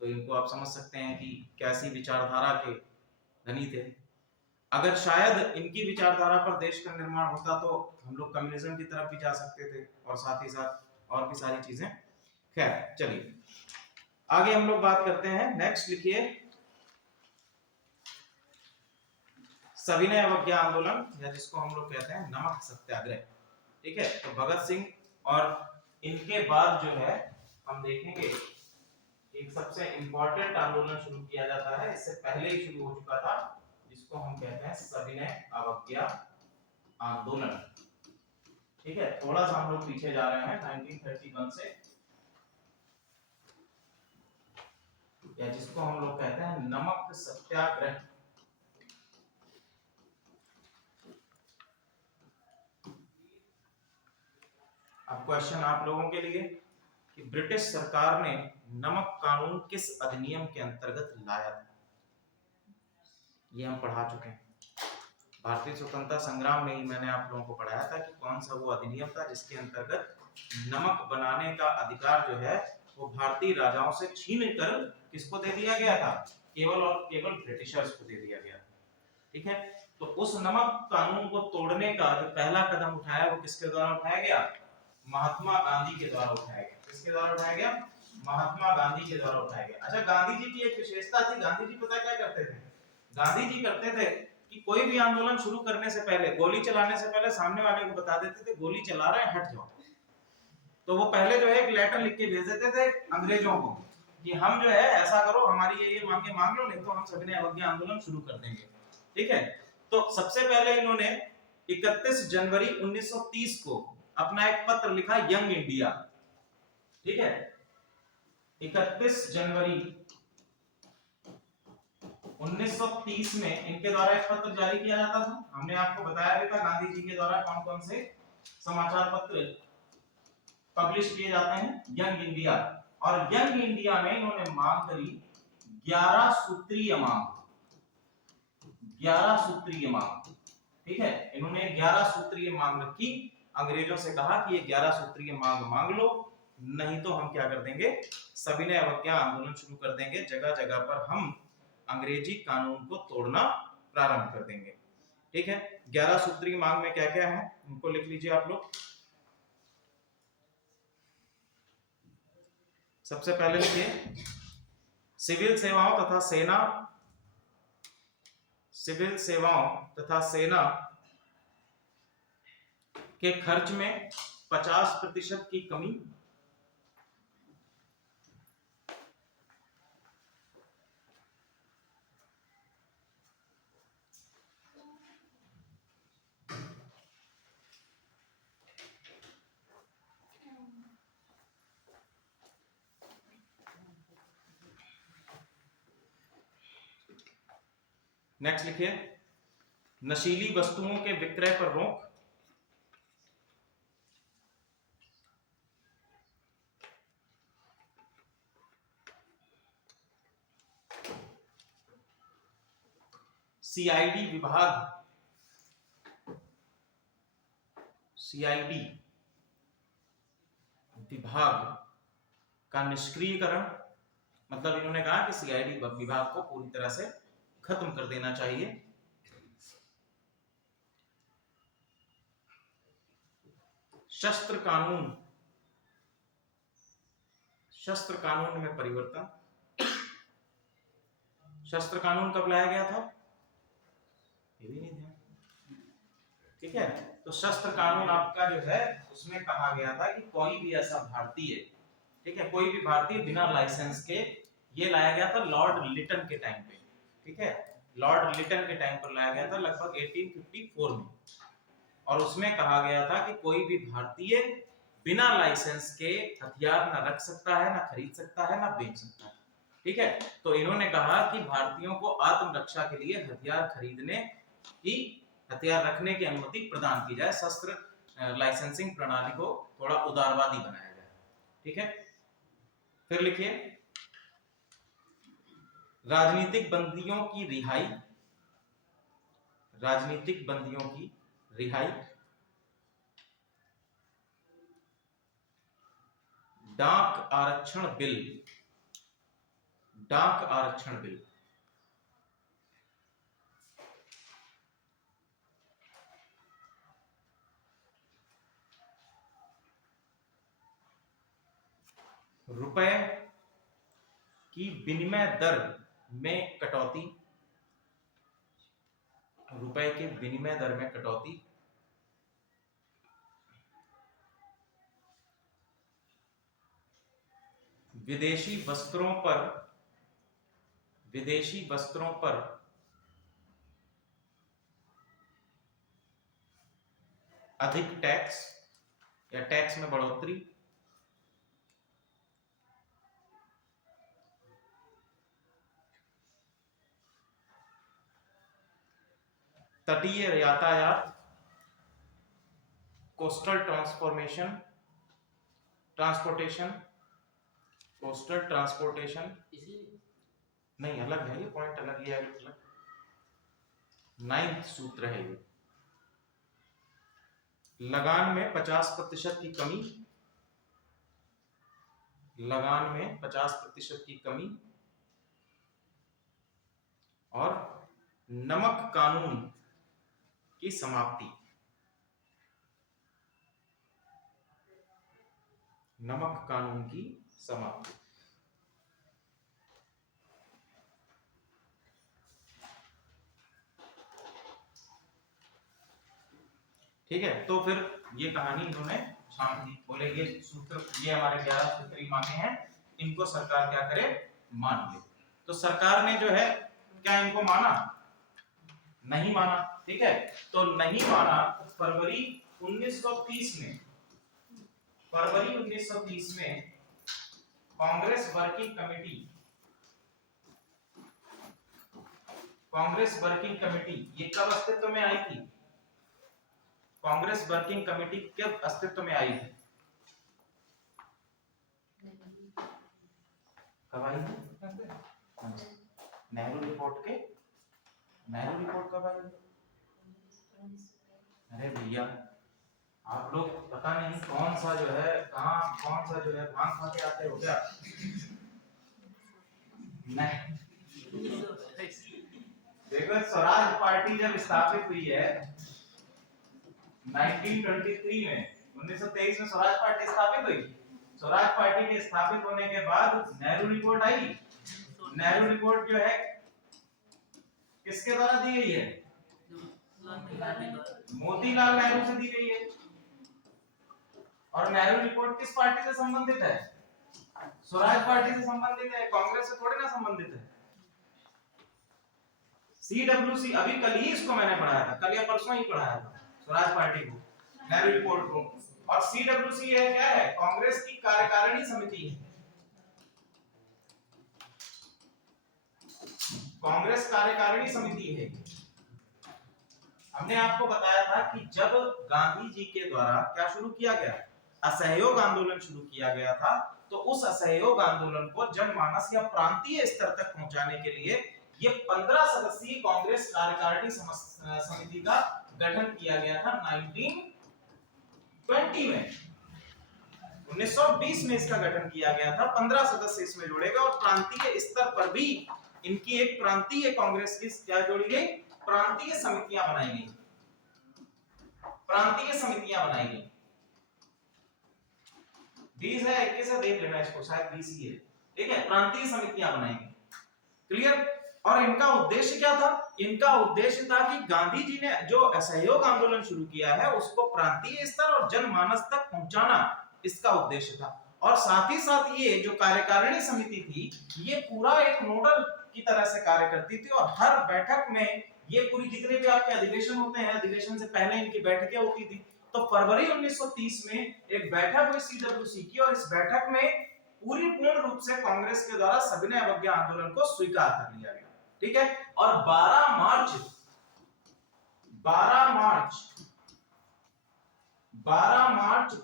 तो इनको आप समझ सकते हैं कि कैसी विचारधारा के धनी थे। अगर शायद इनकी विचारधारा पर देश का निर्माण होता तो हम लोग कम्युनिज्म की तरफ भी जा सकते थे, और साथ ही साथ और भी सारी चीजें। खैर चलिए आगे हम लोग बात करते हैं। नेक्स्ट लिखिए, सविनय अवज्ञा आंदोलन, या जिसको हम लोग कहते हैं नमक सत्याग्रह। ठीक है, तो भगत सिंह और इनके बाद जो है हम देखेंगे एक सबसे इंपॉर्टेंट आंदोलन शुरू किया जाता है, इससे पहले ही शुरू हो चुका था, जिसको हम कहते हैं सविनय अवज्ञा आंदोलन। ठीक है, थोड़ा सा हम लोग पीछे जा रहे हैं 1931 से, या जिसको हम लोग कहते हैं नमक सत्याग्रह। अब क्वेश्चन आप लोगों के लिए कि ब्रिटिश सरकार ने नमक कानून किस अधिनियम के अंतर्गत लाया था, ये हम पढ़ा चुके हैं। भारतीय स्वतंत्रता संग्राम में ही मैंने आप लोगों को पढ़ाया था कि कौन सा वो अधिनियम था जिसके अंतर्गत नमक बनाने का अधिकार जो है वो भारतीय राजाओं से छीन कर किसको दे दिया गया था, केवल और केवल ब्रिटिशर्स को दे दिया गया था। ठीक है, तो उस नमक कानून को तोड़ने का जो पहला कदम उठाया वो किसके द्वारा उठाया गया, महात्मा गांधी के द्वारा उठाया गया। किसके द्वारा उठाया गया? महात्मा गांधी के द्वारा उठाया गया। अच्छा, गांधी जी की एक विशेषता थी, गांधी जी पता क्या करते थे? गांधी जी करते थे कि कोई भी आंदोलन शुरू करने से पहले, गोली चलाने से पहले सामने वाले को बता देते थे गोली चला रहे हैं, हट जाओ। तो वो पहले जो है एक लेटर लिख के भेज देते थे अंग्रेजों को कि हम जो है ऐसा करो, हमारी ये मांगे मांग लो, नहीं तो हम सविनय अवज्ञा आंदोलन शुरू कर देंगे। ठीक है, तो सबसे पहले इन्होंने 31 जनवरी 1930 को अपना एक पत्र लिखा, यंग इंडिया। ठीक है, 31 जनवरी 1930 में इनके द्वारा एक पत्र जारी किया जाता था। हमने आपको बताया भी था गांधी जी के द्वारा कौन कौन से समाचार पत्र पब्लिश किए जाते हैं, यंग इंडिया। और यंग इंडिया में इन्होंने मांग करी 11 सूत्रीय मांग, 11 सूत्रीय मांग। ठीक है, इन्होंने 11 सूत्रीय मांग रखी, अंग्रेजों से कहा कि ये 11 सूत्रीय मांग मांग लो, नहीं तो हम क्या कर देंगे, सविनय अवज्ञा आंदोलन शुरू कर देंगे, जगह जगह पर हम अंग्रेजी कानून को तोड़ना प्रारंभ कर देंगे। ठीक है, 11 सूत्रीय मांग में क्या क्या है उनको लिख लीजिए आप लोग। सबसे पहले लिखिए, सिविल सेवाओं तथा सेना, सिविल सेवाओं तथा सेना के खर्च में 50% की कमी, नेक्स्ट लिखिए, नशीली वस्तुओं के विक्रय पर रोक, सीआईडी विभाग, सीआईडी विभाग का निष्क्रियकरण, मतलब इन्होंने कहा कि सीआईडी विभाग को पूरी तरह से खत्म कर देना चाहिए। शस्त्र कानून, शस्त्र कानून में परिवर्तन। शस्त्र कानून कब लाया गया था? ये भी नहीं ध्यान। ठीक है, तो शस्त्र कानून आपका जो है उसमें कहा गया था कि कोई भी ऐसा भारतीय, ठीक है, कोई भी भारतीय बिना लाइसेंस के, ये लाया गया था लॉर्ड लिटन के टाइम पे। ठीक है, लॉर्ड लिटन के टाइम पर लाया गया था लगभग 1854 में, और उसमें कहा गया था कि कोई भी भारतीय बिना लाइसेंस के हथियार ना रख सकता है, ना खरीद सकता है, ना बेच सकता है। ठीक है, तो इन्होंने कहा कि भारतीयों को आत्मरक्षा के लिए हथियार खरीदने की, हथियार रखने की अनुमति प्रदान की जाए, शस्त्र लाइसेंसिंग प्रणाली को थोड़ा उदारवादी बनाया जाए। ठीक है, फिर लिखिए, राजनीतिक बंदियों की रिहाई, राजनीतिक बंदियों की रिहाई, डाक आरक्षण बिल, डाक आरक्षण बिल, रुपए की विनिमय दर में कटौती, रुपए के विनिमय दर में कटौती, विदेशी वस्त्रों पर, विदेशी वस्त्रों पर अधिक टैक्स या टैक्स में बढ़ोतरी, तटीय यातायात, coastal transformation, transportation, coastal transportation, नहीं अलग है ये पॉइंट, अलग ये अलग, 9th सूत्र है ये। लगान में 50% की कमी, लगान में 50% की कमी, और नमक कानून की समाप्ति। नमक कानून की समाप्ति। ठीक है, तो फिर ये कहानी इन्होंने छाप दी, बोले ये सूत्र, ये हमारे 11 सूत्री मांगे हैं, इनको सरकार क्या करे, मान ले। तो सरकार ने जो है क्या इनको माना, नहीं माना। ठीक है, तो नहीं माना। फरवरी 1930 में, फरवरी 1930 में Congress working committee, Congress working committee ये कब अस्तित्व में आई थी, कांग्रेस वर्किंग कमेटी कब अस्तित्व में आई थी, कब आई थी, नेहरू रिपोर्ट के, नेहरू रिपोर्ट कब आई थी? अरे भैया आप लोग पता नहीं कौन सा जो है, कहां कौन सा जो है भांग खा के आते हो क्या? नहीं, देखो स्वराज पार्टी जब स्थापित हुई है 1923 में, 1923 में स्वराज पार्टी स्थापित हुई। स्वराज पार्टी के स्थापित होने के बाद नेहरू रिपोर्ट आई। नेहरू रिपोर्ट जो है किसके द्वारा दी गई है, मोतीलाल नेहरू से दी गई है। और नेहरू रिपोर्ट किस पार्टी से संबंधित है, स्वराज पार्टी से संबंधित है, कांग्रेस से थोड़ी ना संबंधित है। सीडब्ल्यूसी अभी कल ही इसको मैंने पढ़ाया था, कल या परसों ही पढ़ाया था स्वराज पार्टी को, नेहरू रिपोर्ट को। और सीडब्ल्यूसी है क्या है, कांग्रेस की कार्यकारिणी समिति है, कांग्रेस कार्यकारिणी समिति है। हमने आपको बताया था कि जब गांधी जी के द्वारा क्या शुरू किया गया, असहयोग आंदोलन शुरू किया गया था, तो उस असहयोग आंदोलन को जनमानस या प्रांतीय स्तर तक पहुंचाने के लिए ये 15 सदस्यीय कांग्रेस कार्यकारिणी समिति का गठन किया गया था 1920 में। 1920 में इसका गठन किया गया था, 15 सदस्य इसमें जोड़े गए और प्रांतीय स्तर पर भी इनकी एक प्रांतीय कांग्रेस की क्या जोड़ी गई, प्रांतीय समितियां बनाई गई, प्रांतीय समितियां बनाई गई। 20 है 21 है, देख लेना इसको, शायद 20 ही है। ठीक है, प्रांतीय समितियां बनाई गई, क्लियर। और इनका उद्देश्य क्या था, इनका उद्देश्य था कि गांधी जी ने जो असहयोग आंदोलन शुरू किया है उसको प्रांतीय स्तर और जनमानस तक पहुंचाना, इसका उद्देश्य था। और साथ ही साथ ये जो कार्यकारिणी समिति थी ये पूरा एक नोडल की तरह से कार्य करती थी और हर बैठक में ये पूरी जितने भी आपके अधिवेशन होते हैं, अधिवेशन से पहले इनकी बैठकें होती थी। तो फरवरी 1930 में एक बैठक हुई सीडब्ल्यूसी की और इस बैठक में पूरी पूर्ण रूप से कांग्रेस के द्वारा सविनय अवज्ञा आंदोलन को स्वीकार कर लिया गया। ठीक है, और 12 मार्च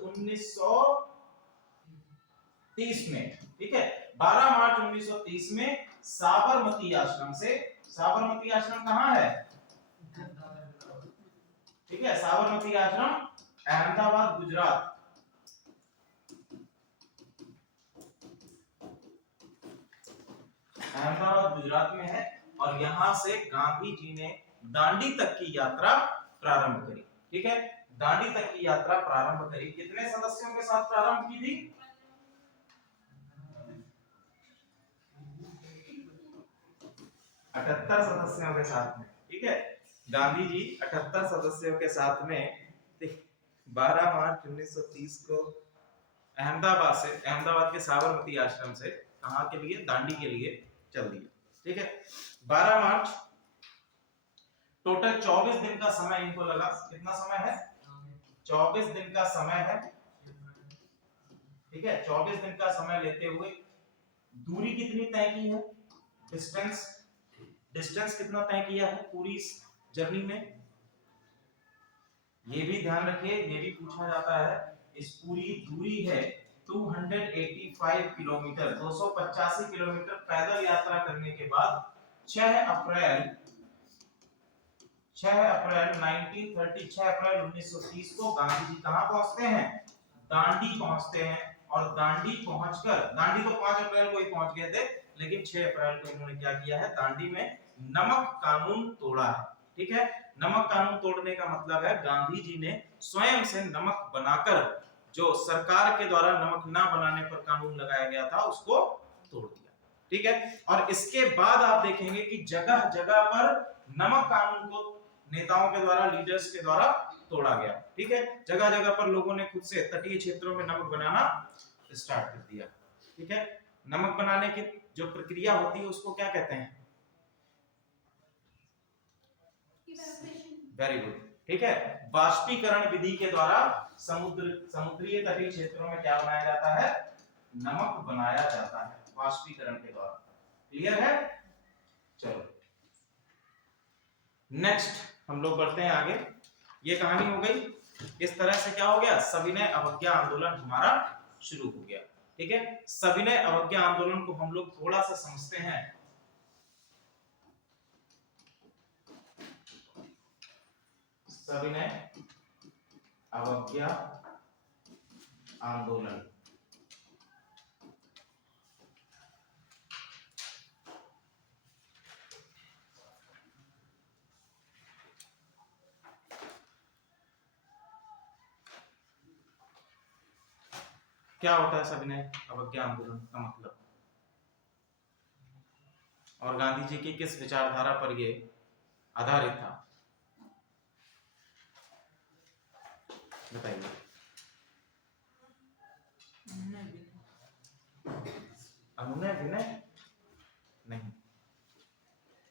1930 में, ठीक है, 12 मार्च 1930 में साबरमती आश्रम से, साबरमती आश्रम कहां है, ठीक है, साबरमती आश्रम अहमदाबाद गुजरात, अहमदाबाद गुजरात में है। और यहां से गांधी जी ने दांडी तक की यात्रा प्रारंभ करी। ठीक है, दांडी तक की यात्रा प्रारंभ करी, कितने सदस्यों के साथ प्रारंभ की थी, 78 सदस्यों के साथ में। ठीक है, गांधी जी 78 सदस्यों के साथ में 12 मार्च 1930 को अहमदाबाद से, अहमदाबाद के साबरमती आश्रम से कहां के लिए, दांडी के लिए चल दिए। ठीक है, 12 मार्च, टोटल 24 दिन का समय इनको लगा। कितना समय है, 24 दिन का समय है। ठीक है, 24 दिन का समय लेते हुए दूरी कितनी तय की है, डिस्टेंस, डिस्टेंस कितना तय किया है पूरी इस जर्नी में, ये भी ध्यान रखिए, ये भी पूछा जाता है। इस पूरी दूरी है 285 किलोमीटर, 285 किलोमीटर पैदल यात्रा करने के बाद 6 अप्रैल 1930, 6 अप्रैल 1930 को गांधी जी कहां पहुंचते हैं, दांडी पहुंचते हैं। और दांडी पहुंचकर, दांडी तो 5 अप्रैल को ही पहुंच गए थे, लेकिन 6 अप्रैल को इन्होंने क्या किया है, दांडी में नमक कानून तोड़ा है। ठीक है, नमक कानून तोड़ने का मतलब है गांधी जी ने स्वयं से नमक बनाकर जो सरकार के द्वारा नमक ना बनाने पर कानून लगाया गया था उसको तोड़ दिया। ठीक है, और इसके बाद आप देखेंगे कि जगह जगह पर नमक कानून को नेताओं के द्वारा, लीडर्स के द्वारा तोड़ा गया। ठीक है, जगह जगह पर लोगों ने खुद से तटीय क्षेत्रों में नमक बनाना स्टार्ट कर दिया। ठीक है, नमक बनाने की जो प्रक्रिया होती है उसको क्या कहते हैं? Very good. ठीक है, वाष्पीकरण विधि के द्वारा समुद्रीय तटीय क्षेत्रों में क्या बनाया जाता है? नमक बनाया जाता है वाष्पीकरण के द्वारा। क्लियर है? चलो नेक्स्ट हम लोग बढ़ते हैं आगे। ये कहानी हो गई। इस तरह से क्या हो गया? सविनय अवज्ञा आंदोलन हमारा शुरू हो गया। ठीक है, सविनय अवज्ञा आंदोलन को हम लोग थोड़ा सा समझते हैं। सविनय अवज्ञा आंदोलन क्या होता है? सविनय अवज्ञा आंदोलन का मतलब, और गांधी जी की किस विचारधारा पर ये आधारित था? बताइए। अनुनय विनय नहीं,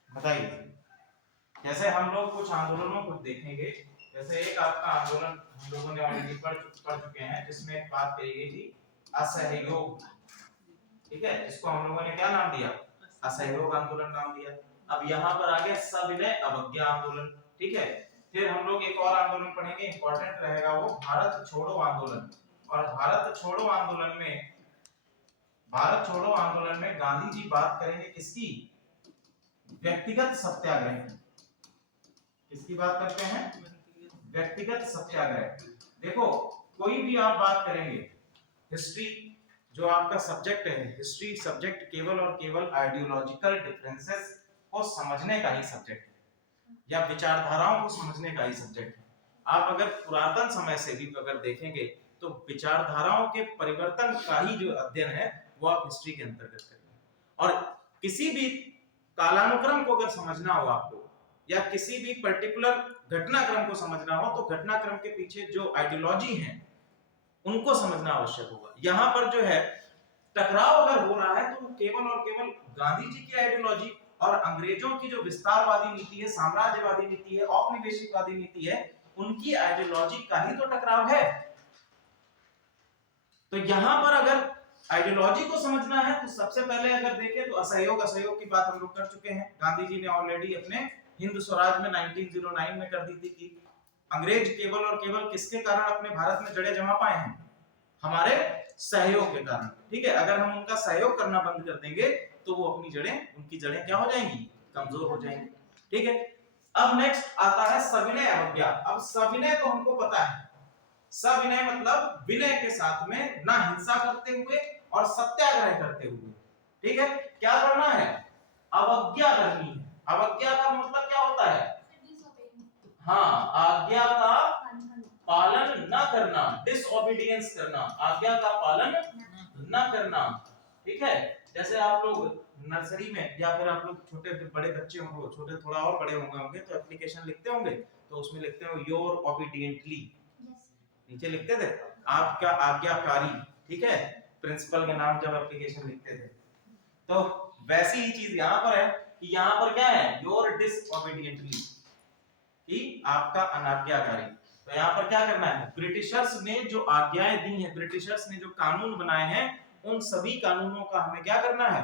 बताइए। जैसे हम लोग कुछ आंदोलनों को देखेंगे, जैसे एक आपका आंदोलन हम लोगों ने ऑलरेडी पढ़ चुके हैं जिसमें एक बात कही गई थी असहयोग। ठीक है, जिसको हम लोगों ने क्या नाम दिया? असहयोग आंदोलन नाम दिया। अब यहाँ पर आ गया सविनय अवज्ञा आंदोलन। ठीक है, फिर हम लोग एक और आंदोलन पढ़ेंगे, इंपॉर्टेंट रहेगा वो, भारत छोड़ो आंदोलन। और भारत छोड़ो आंदोलन में गांधी जी बात करेंगे किसकी? व्यक्तिगत सत्याग्रह की। किसकी बात करते हैं? व्यक्तिगत सत्याग्रह। देखो, कोई भी आप बात करेंगे, हिस्ट्री जो आपका सब्जेक्ट है, हिस्ट्री सब्जेक्ट केवल और केवल आइडियोलॉजिकल डिफरेंसेस को समझने का ही सब्जेक्ट है, या विचारधाराओं को समझने का ही सब्जेक्ट है। आप अगर पुरातन समय से भी अगर देखेंगे तो विचारधाराओं के परिवर्तन का ही जो अध्ययन है वो आप हिस्ट्री के अंतर्गत करेंगे। और किसी भी कालानुक्रम को अगर समझना हो आपको, या किसी भी पर्टिकुलर घटनाक्रम को समझना हो, तो घटनाक्रम के पीछे जो आइडियोलॉजी है उनको समझना आवश्यक होगा। यहाँ पर जो है टकराव अगर हो रहा है तो वो केवल और केवल गांधी जी की आइडियोलॉजी और अंग्रेजों की जो विस्तारवादी नीति है, साम्राज्यवादी नीति है, औपनिवेशिकवादी नीति है, उनकी आइडियोलॉजी का ही तो टकराव है। तो यहाँ पर अगर आइडियोलॉजी को समझना है तो सबसे पहले अगर देखें तो असहयोग की बात हम लोग कर चुके हैं। गांधी जी ने ऑलरेडी अपने हिंद स्वराज में 1909 में कर दी थी कि अंग्रेज केवल और केवल किसके कारण अपने भारत में जड़ें जमा पाए हैं? हमारे सहयोग के कारण। ठीक है, अगर हम उनका सहयोग करना बंद कर देंगे तो वो उनकी जड़ें क्या हो जाएंगी? कमजोर हो जाएंगी। ठीक है, अब नेक्स्ट आता है सविनय अवज्ञा। अब सविनय तो हमको पता है, सविनय मतलब विनय के साथ में, ना हिंसा करते हुए और सत्याग्रह करते हुए। ठीक है, क्या करना है? अवज्ञा करनी है। अवज्ञा का मतलब क्या होता है? हाँ, आज्ञा का पालन न करना, डिसओबीडियंस करना, आज्ञा का पालन न करना। ठीक है, जैसे आप लोग नर्सरी में या फिर आप लोग छोटे बड़े बच्चे होंगे, छोटे थोड़ा और बड़े होंगे तो एप्लीकेशन लिखते होंगे, तो उसमें लिखते हो योर ओबीडिएंटली, नीचे लिखते थे आपका आज्ञाकारी। ठीक है, प्रिंसिपल के नाम जब एप्लीकेशन लिखते थे, तो वैसी ही चीज यहाँ पर है कि यहाँ पर क्या है? योर डिसओबीडिएंटली, कि आपका अनाज्ञाकारी। तो यहाँ पर क्या करना है? ब्रिटिशर्स ने जो आज्ञाएं दी हैं, ब्रिटिशर्स ने जो कानून बनाए हैं, उन सभी कानूनों का हमें क्या करना है?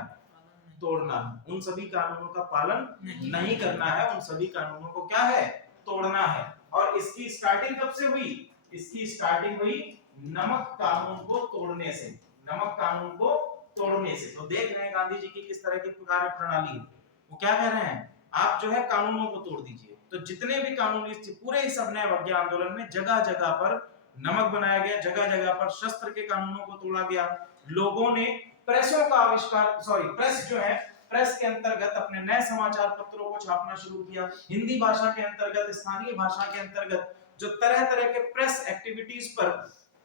तोड़ना है। उन सभी कानूनों का पालन नहीं करना है, उन सभी कानूनों को क्या है? तोड़ना है। और इसकी स्टार्टिंग कब से हुई? इसकी स्टार्टिंग हुई नमक कानून को तोड़ने से। नमक कानून को तोड़ने से। तो देख रहे हैं गांधी जी की किस तरह की कार्य प्रणाली है। वो क्या कह रहे हैं? आप जो है कानूनों को तोड़ दीजिए। तो जितने भी कानून इस पूरे इस सविनय अवज्ञा आंदोलन में जगह जगह पर नमक बनाया गया, जगह जगह पर शस्त्र के कानूनों को तोड़ा गया। लोगों ने प्रेसों का आविष्कार, प्रेस जो है, प्रेस के अंतर्गत अपने नए समाचार पत्रों को छापना शुरू किया। हिंदी भाषा के अंतर्गत, स्थानीय भाषा के अंतर्गत जो तरह तरह के प्रेस एक्टिविटीज पर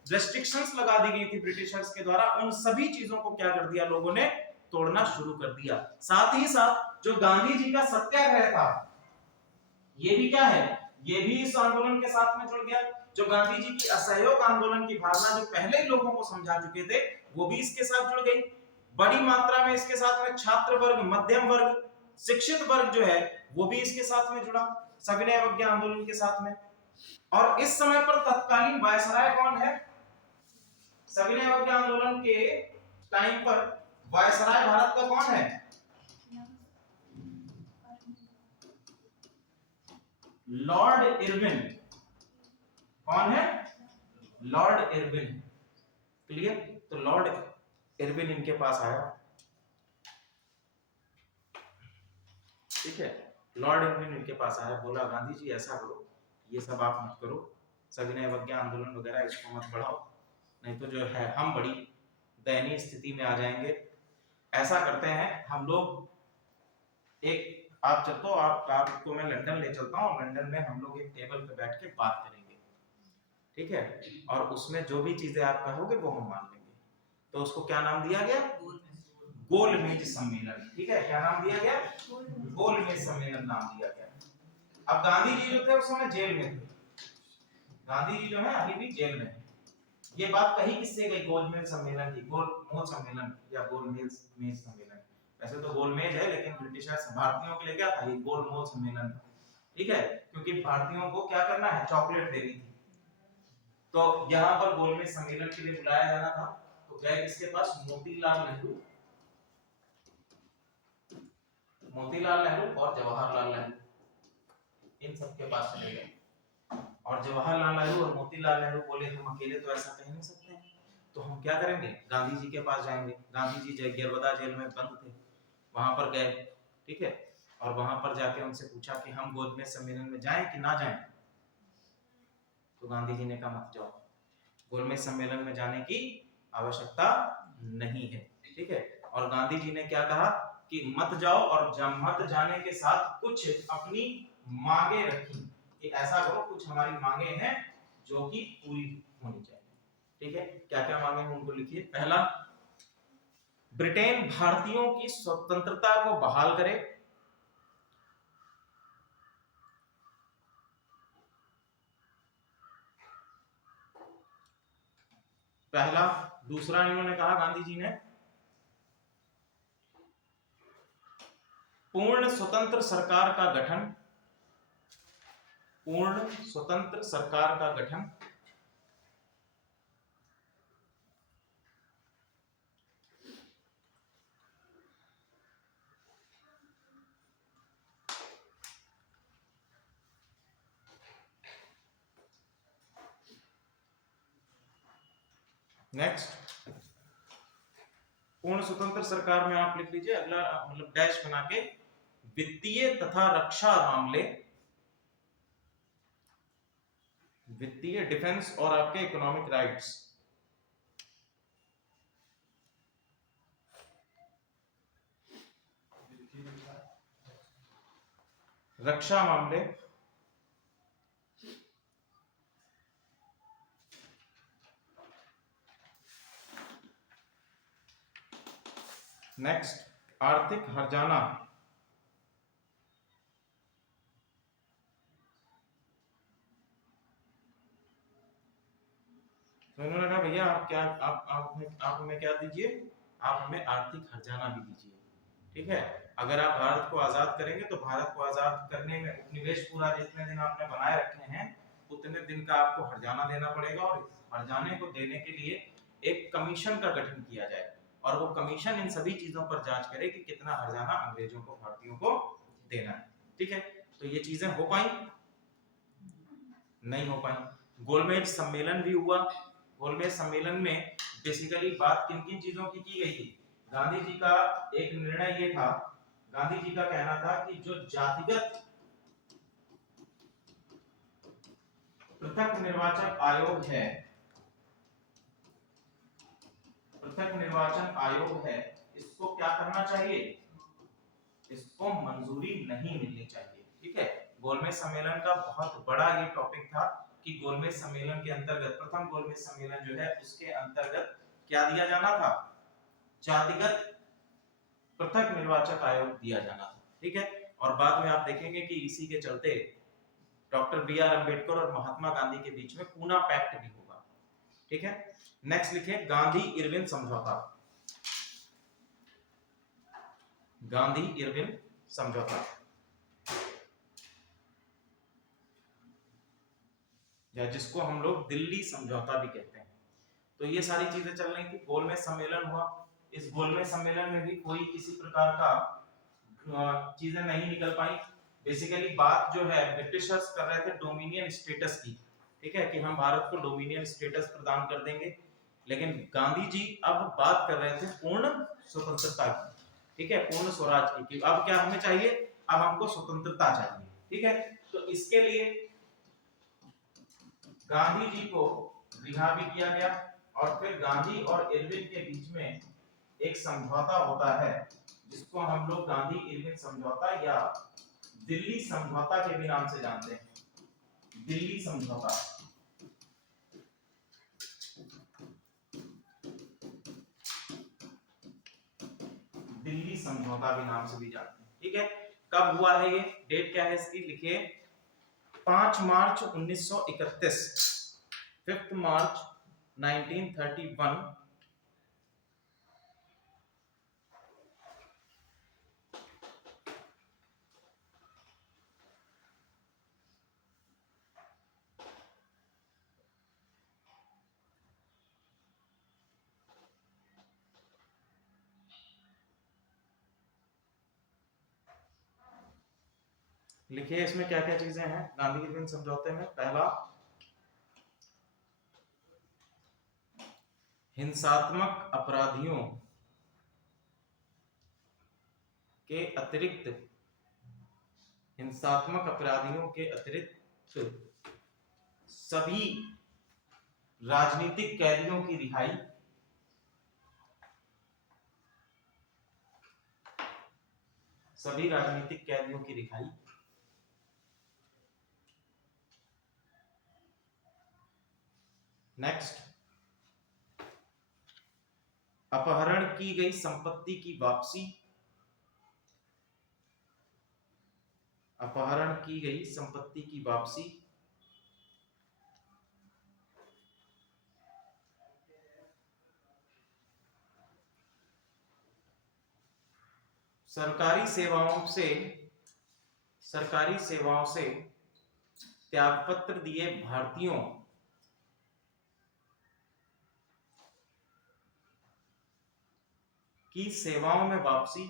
रेस्ट्रिक्शंस लगा दी गई थी ब्रिटिशर्स के द्वारा, उन सभी चीजों को क्या कर दिया लोगों ने, तोड़ना शुरू कर दिया। साथ ही साथ जो गांधी जी का सत्याग्रह था, ये भी क्या है, ये भी इस आंदोलन के साथ में जुड़ गया। जो गांधी जी की असहयोग आंदोलन की भावना जो पहले ही लोगों को समझा चुके थे, वो भी इसके साथ जुड़ गई। बड़ी मात्रा में इसके साथ में छात्र वर्ग, मध्यम वर्ग, शिक्षित वर्ग जो है वो भी इसके साथ में जुड़ा, सविनय अवज्ञा आंदोलन के साथ में। और इस समय पर तत्कालीन वायसराय कौन है? सविनय अवज्ञा आंदोलन के टाइम पर वायसराय भारत का कौन है? Lord Irwin. कौन है? Lord Irwin. क्लियर? तो लॉर्ड इरविन इनके पास आया, ठीक है। लॉर्ड इरविन इनके पास आया, बोला गांधी जी ऐसा करो, ये सब आप मत करो, सविनय अवज्ञा आंदोलन वगैरह इसको मत बढ़ाओ, नहीं तो जो है हम बड़ी दयनीय स्थिति में आ जाएंगे। ऐसा करते हैं हम लोग, एक आप चलते हो, आपको मैं लंदन ले चलता हूँ, लंदन में हम लोग एक टेबल पे बैठ के बात करेंगे, ठीक है, और उसमें जो भी चीजें आप कहोगे वो हम मान लेंगे। तो उसको क्या नाम दिया गया? गोलमेज सम्मेलन। ठीक है, क्या नाम दिया गया? गोलमेज सम्मेलन नाम दिया गया। अब गांधी जी जो थे उस समय जेल में थे, गांधी जी जो है अभी भी जेल में है। ये बात कही किससे गई? गोलमेज सम्मेलन की, गोलमोज सम्मेलन या गोलमेज सम्मेलन। वैसे तो गोलमेज है, लेकिन ब्रिटिशर्स भारतीयों के लिए क्या था? ये गोलमोज सम्मेलन था, ठीक है, क्योंकि भारतीयों को क्या करना है? चॉकलेट देनी थी। तो यहाँ पर गोलमेज सम्मेलन के लिए बुलाया जाना था, तो गए किसके पास? मोतीलाल नेहरू, मोतीलाल नेहरू और जवाहरलाल नेहरू, इन सबके पास चले गए। और जवाहरलाल नेहरू और मोतीलाल नेहरू बोले हम अकेले तो ऐसा कह नहीं सकते हैं, तो हम क्या करेंगे? गांधी जी के पास जाएंगे। गांधी जी गिरवदा जेल में बंद थे, वहां पर गए, ठीक है, और वहां पर जाके उनसे पूछा कि हम गोलमेज सम्मेलन में जाएं कि ना जाएं। तो गांधी जी ने कहा मत जाओ, गोलमेज सम्मेलन में जाने की आवश्यकता नहीं है, ठीक है। और गांधी जी ने क्या कहा कि मत जाओ, और मत जाने के साथ कुछ अपनी मांगे रखी कि ऐसा करो, कुछ हमारी मांगे हैं जो कि पूरी होनी चाहिए, ठीक है। क्या क्या मांगे हैं उनको लिखिए। पहला, ब्रिटेन भारतीयों की स्वतंत्रता को बहाल करे। पहला। दूसरा इन्होंने कहा गांधी जी ने, पूर्ण स्वतंत्र सरकार का गठन, पूर्ण स्वतंत्र सरकार का गठन। नेक्स्ट, पूर्ण स्वतंत्र सरकार में आप लिख लीजिए अगला, मतलब डैश बना के, वित्तीय तथा रक्षा मामले, वित्तीय, डिफेंस और आपके इकोनॉमिक राइट्स, रक्षा मामले, नेक्स्ट, आर्थिक हर्जाना, तो इन्होंने कहा भैया आप क्या, आप हमें क्या दीजिए? आप हमें आर्थिक हर्जाना भी दीजिए, ठीक है। अगर आप भारत को आजाद करेंगे तो भारत को आजाद करने में उपनिवेश पूरा जितने दिन आपने बनाए रखे हैं उतने दिन का आपको हर्जाना देना पड़ेगा, और हर्जाने को देने के लिए एक कमीशन का गठन किया जाए, और वो कमीशन इन सभी चीजों पर जांच करे कि कितना हर्जाना अंग्रेजों को, भारतीयों को देना है, ठीक है। तो ये चीजें हो पाई? नहीं हो पाई। गोलमेज सम्मेलन भी हुआ। गोलमेज सम्मेलन में बेसिकली बात किन किन चीजों की गई थी? गांधी जी का एक निर्णय ये था, गांधी जी का कहना था कि जो जातिगत पृथक निर्वाचन आयोग है, पृथक निर्वाचन आयोग है, इसको क्या करना चाहिए? इसको मंजूरी नहीं मिलनी चाहिए, ठीक है। गोलमेज सम्मेलन का बहुत बड़ा ये टॉपिक था कि गोलमेज सम्मेलन के अंतर्गत, प्रथम गोलमेज सम्मेलन जो है उसके अंतर्गत क्या दिया जाना था, जातिगत पृथक निर्वाचक आयोग दिया जाना था, ठीक है। और बाद में आप देखेंगे कि इसी के चलते डॉक्टर बी आर अम्बेडकर और महात्मा गांधी के बीच में पूना पैक्ट भी होगा, ठीक है। नेक्स्ट लिखिए गांधी इरविन समझौता। गांधी इरविन समझौता, या जिसको हम लोग दिल्ली समझौता भी कहते हैं। तो ये सारी चीजें चल रही थी। गोलमेज सम्मेलन हुआ, इस गोलमेज सम्मेलन में भी कोई किसी प्रकार का चीजें नहीं निकल पाई। बेसिकली बात जो है ब्रिटिशर्स कर रहे थे डोमिनियन स्टेटस की, ठीक है, कि हम भारत को डोमिनियन स्टेटस प्रदान कर देंगे, लेकिन गांधी जी अब बात कर रहे थे पूर्ण स्वतंत्रता की, ठीक है, पूर्ण स्वराज की, कि अब क्या हमें चाहिए, अब हमको स्वतंत्रता चाहिए, ठीक है। तो इसके लिए गांधी जी को रिहा भी किया गया और फिर गांधी और इरविन के बीच में एक समझौता होता है जिसको हम लोग गांधी इरविन समझौता या दिल्ली समझौता के भी नाम से जानते हैं। दिल्ली समझौता, दिल्ली समझौता के नाम से भी जानते हैं, ठीक है। कब हुआ है ये, डेट क्या है इसकी, लिखिए 5 मार्च 1931, 5 मार्च 1931 लिखिए इसमें क्या क्या चीजें हैं गांधी इरविन समझौते में। पहला, हिंसात्मक अपराधियों के अतिरिक्त, हिंसात्मक अपराधियों के अतिरिक्त सभी राजनीतिक कैदियों की रिहाई, सभी राजनीतिक कैदियों की रिहाई। नेक्स्ट, अपहरण की गई संपत्ति की वापसी, अपहरण की गई संपत्ति की वापसी। सरकारी सेवाओं से त्यागपत्र दिए भारतीयों की सेवाओं में वापसी।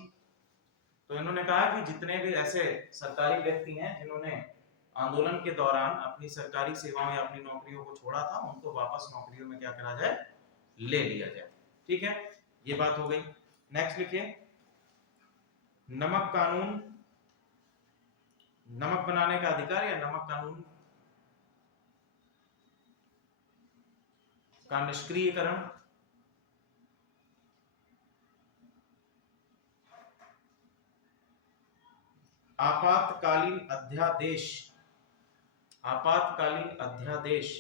तो इन्होंने कहा कि जितने भी ऐसे सरकारी व्यक्ति हैं जिन्होंने आंदोलन के दौरान अपनी सरकारी सेवाओं या अपनी नौकरियों को छोड़ा था, उनको वापस नौकरियों में क्या करा जाए, ले लिया जाए, ठीक है। ये बात हो गई। नेक्स्ट लिखिए नमक कानून, नमक बनाने का अधिकार या नमक कानून का निष्क्रियकरण। आपातकालीन अध्यादेश, आपातकालीन अध्यादेश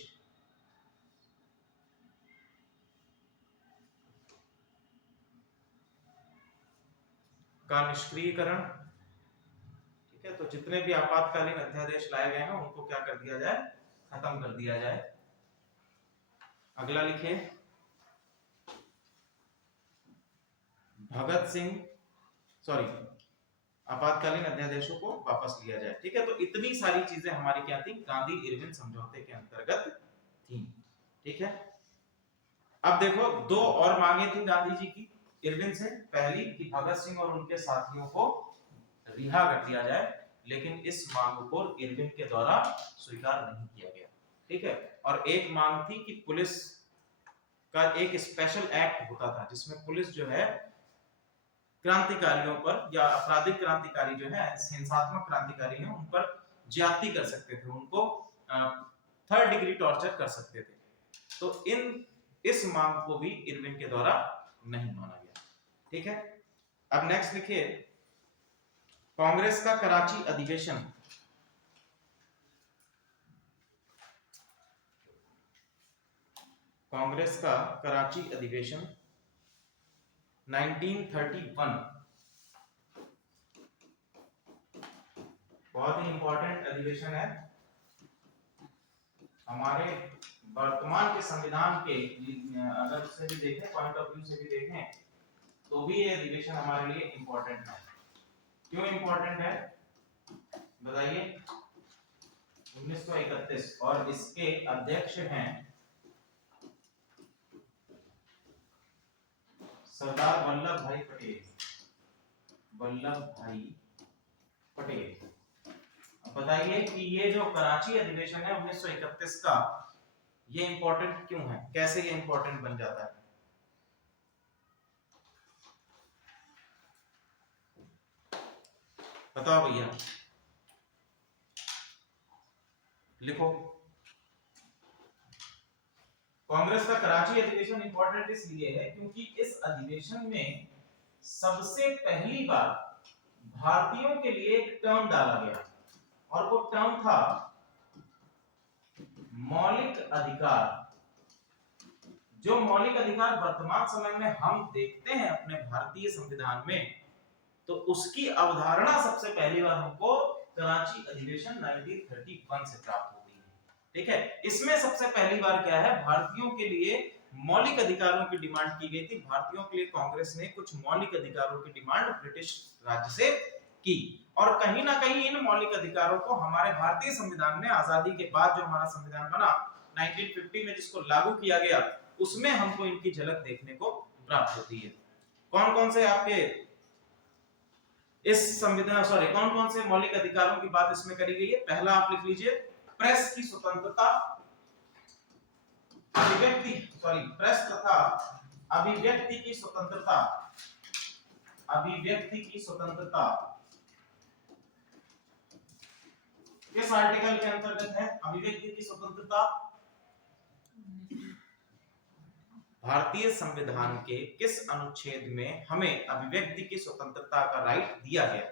का निष्क्रियकरण, ठीक है। तो जितने भी आपातकालीन अध्यादेश लाए गए हैं उनको क्या कर दिया जाए, खत्म कर दिया जाए। अगला लिखिए भगत सिंह, सॉरी, आपातकालीन अध्यादेशों को वापस लिया जाए, ठीक है। तो इतनी सारी चीजें हमारी क्या थी, गांधी इरविन समझौते के अंतर्गत थी, ठीक है। अब देखो दो और मांगे थी गांधी जी की इरविन से। पहली कि भगत सिंह और उनके साथियों को रिहा कर दिया जाए, लेकिन इस मांग को इरविन के द्वारा स्वीकार नहीं किया गया, ठीक है। और एक मांग थी कि पुलिस का एक स्पेशल एक्ट होता था जिसमें पुलिस जो है क्रांतिकारियों पर या आपराधिक क्रांतिकारी जो है, हिंसात्मक क्रांतिकारी हैं, उन पर ज्यादती कर सकते थे, उनको 3rd डिग्री टॉर्चर कर सकते थे। तो इस मांग को भी इरविन के द्वारा नहीं माना गया, ठीक है। अब नेक्स्ट लिखिए कांग्रेस का कराची अधिवेशन। कांग्रेस का कराची अधिवेशन 1931 बहुत ही इंपॉर्टेंट अधिवेशन है हमारे वर्तमान के संविधान के। अगर उससे भी देखें, पॉइंट ऑफ व्यू से भी देखें, तो भी ये अधिवेशन हमारे लिए इंपॉर्टेंट है। क्यों इंपॉर्टेंट है बताइए? 1931 और इसके अध्यक्ष हैं सरदार वल्लभ भाई पटेल। वल्लभ भाई पटेल। अब बताइए कि ये जो कराची अधिवेशन है 1931 का, ये इंपॉर्टेंट क्यों है? कैसे ये इंपॉर्टेंट बन जाता है? बताओ भैया, लिखो। कांग्रेस का कराची अधिवेशन इंपॉर्टेंट इसलिए है क्योंकि इस अधिवेशन में सबसे पहली बार भारतीयों के लिए एक टर्म डाला गया और वो टर्म था मौलिक अधिकार। जो मौलिक अधिकार वर्तमान समय में हम देखते हैं अपने भारतीय संविधान में, तो उसकी अवधारणा सबसे पहली बार हमको कराची अधिवेशन 1931 से प्राप्त होती है। ठीक है, इसमें सबसे पहली बार क्या है, भारतीयों के लिए मौलिक अधिकारों की डिमांड की गई थी। भारतीयों के लिए कांग्रेस ने कुछ मौलिक अधिकारों की डिमांड ब्रिटिश राज्य से की और कहीं ना कहीं इन मौलिक अधिकारों को हमारे भारतीय संविधान में आजादी के बाद जो हमारा संविधान बना 1950 में, जिसको लागू किया गया, उसमें हमको इनकी झलक देखने को प्राप्त होती है। कौन कौन से आपके इस संविधान कौन कौन से मौलिक अधिकारों की बात इसमें करी गई है? पहला आप लिख लीजिए, प्रेस की स्वतंत्रता, प्रेस तथा अभिव्यक्ति की स्वतंत्रता। अभिव्यक्ति की स्वतंत्रता किस आर्टिकल के अंतर्गत है? अभिव्यक्ति की स्वतंत्रता भारतीय संविधान के किस अनुच्छेद में हमें अभिव्यक्ति की स्वतंत्रता का राइट दिया गया?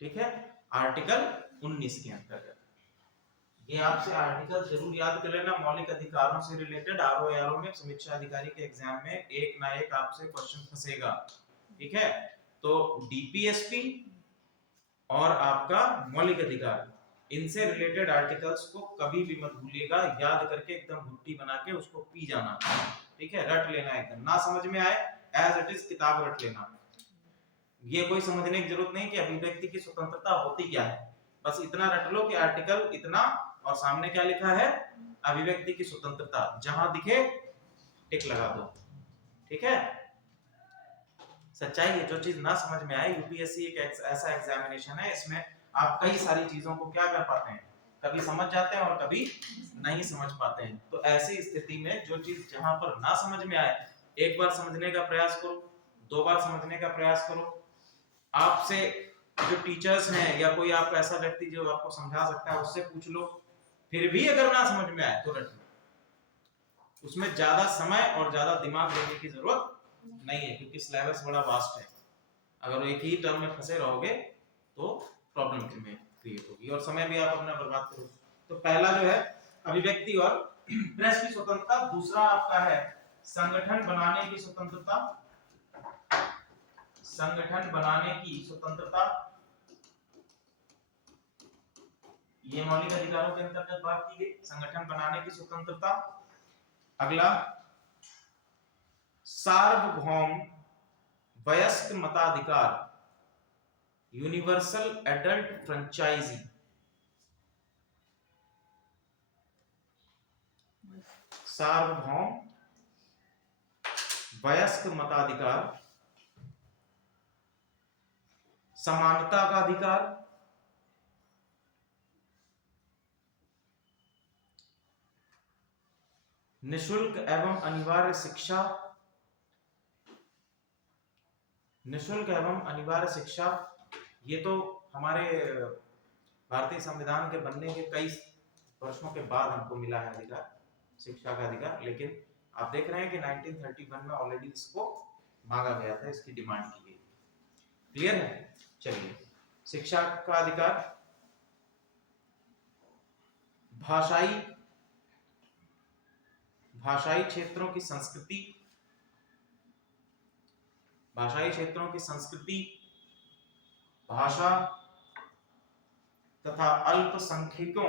ठीक है, आर्टिकल 19 के अंतर्गत। ये आपसे आर्टिकल जरूर याद कर लेना, मौलिक अधिकारों से रिलेटेड। आरओ में समीक्षा अधिकारी के एग्जाम में एक ना एक आपसे क्वेश्चन फंसेगा। ठीक है, तो डीपीएसपी और आपका मौलिक अधिकार, इनसे रिलेटेड आर्टिकल्स को कभी भी मत भूलिएगा, याद करके एकदम घुट्टी बना के उसको पी जाना। ठीक है, रट लेना, एकदम ना समझ में आए एज इट इज किताब रट लेना। ये कोई समझने की जरूरत नहीं कि अभिव्यक्ति की स्वतंत्रता होती क्या है, बस इतना रट लो कि आर्टिकल इतना और सामने क्या लिखा है, अभिव्यक्ति की स्वतंत्रता। जहां दिखे टिक लगा दो। ठीक है, सच्चाई है, जो चीज ना समझ में आए, यूपीएससी एक ऐसा एग्जामिनेशन है, इसमें आप कई सारी चीजों को क्या कर पाते हैं, कभी समझ जाते हैं और कभी नहीं समझ पाते हैं। तो ऐसी स्थिति में जो चीज जहां पर ना समझ में आए, एक बार समझने का प्रयास करो, दो बार समझने का प्रयास करो। आपसे जो टीचर्स हैं या कोई आप ऐसा व्यक्ति जो आपको समझा सकता है, उससे पूछ लो। फिर भी अगर ना समझ में आए तो रट लो। उसमें ज्यादा समय और ज्यादा दिमाग देने की जरूरत नहीं है, क्योंकि सिलेबस बड़ा वास्ट है। अगर एक ही टर्म में फंसे रहोगे तो प्रॉब्लम क्रिएट होगी और समय भी आप अपना बर्बाद करोगे। तो पहला जो है अभिव्यक्ति और प्रेस की स्वतंत्रता। दूसरा आपका है संगठन बनाने की स्वतंत्रता। संगठन बनाने की स्वतंत्रता, ये मौलिक अधिकारों के अंतर्गत बात की गई, संगठन बनाने की स्वतंत्रता। अगला सार्वभौम वयस्क मताधिकार, यूनिवर्सल एडल्ट फ्रेंचाइजी। सार्वभौम वयस्क मताधिकार, समानता का अधिकार, निशुल्क एवं अनिवार्य शिक्षा। निशुल्क एवं अनिवार्य शिक्षा, ये तो हमारे भारतीय संविधान के बनने के कई वर्षों के बाद हमको मिला है अधिकार, शिक्षा का अधिकार। लेकिन आप देख रहे हैं कि 1931 में ऑलरेडी इसको मांगा गया था, इसकी डिमांड की गई। क्लियर है? चलिए, शिक्षा का अधिकार, भाषाई भाषाई क्षेत्रों की संस्कृति, भाषाई क्षेत्रों की संस्कृति, भाषा तथा अल्पसंख्यकों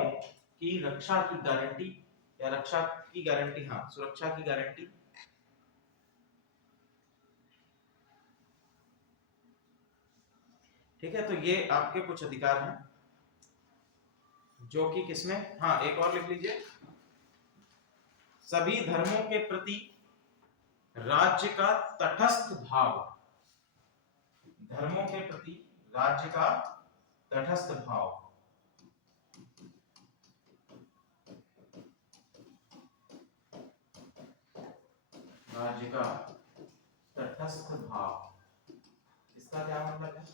की रक्षा की गारंटी, या रक्षा की गारंटी, हाँ सुरक्षा की गारंटी। ठीक है, तो ये आपके कुछ अधिकार हैं जो कि किसमें, हाँ एक और लिख लीजिए, सभी धर्मों के प्रति राज्य का तटस्थ भाव, धर्मों के प्रति राज्य का तटस्थ भाव, राज्य का तटस्थ भाव, इसका क्या मतलब है?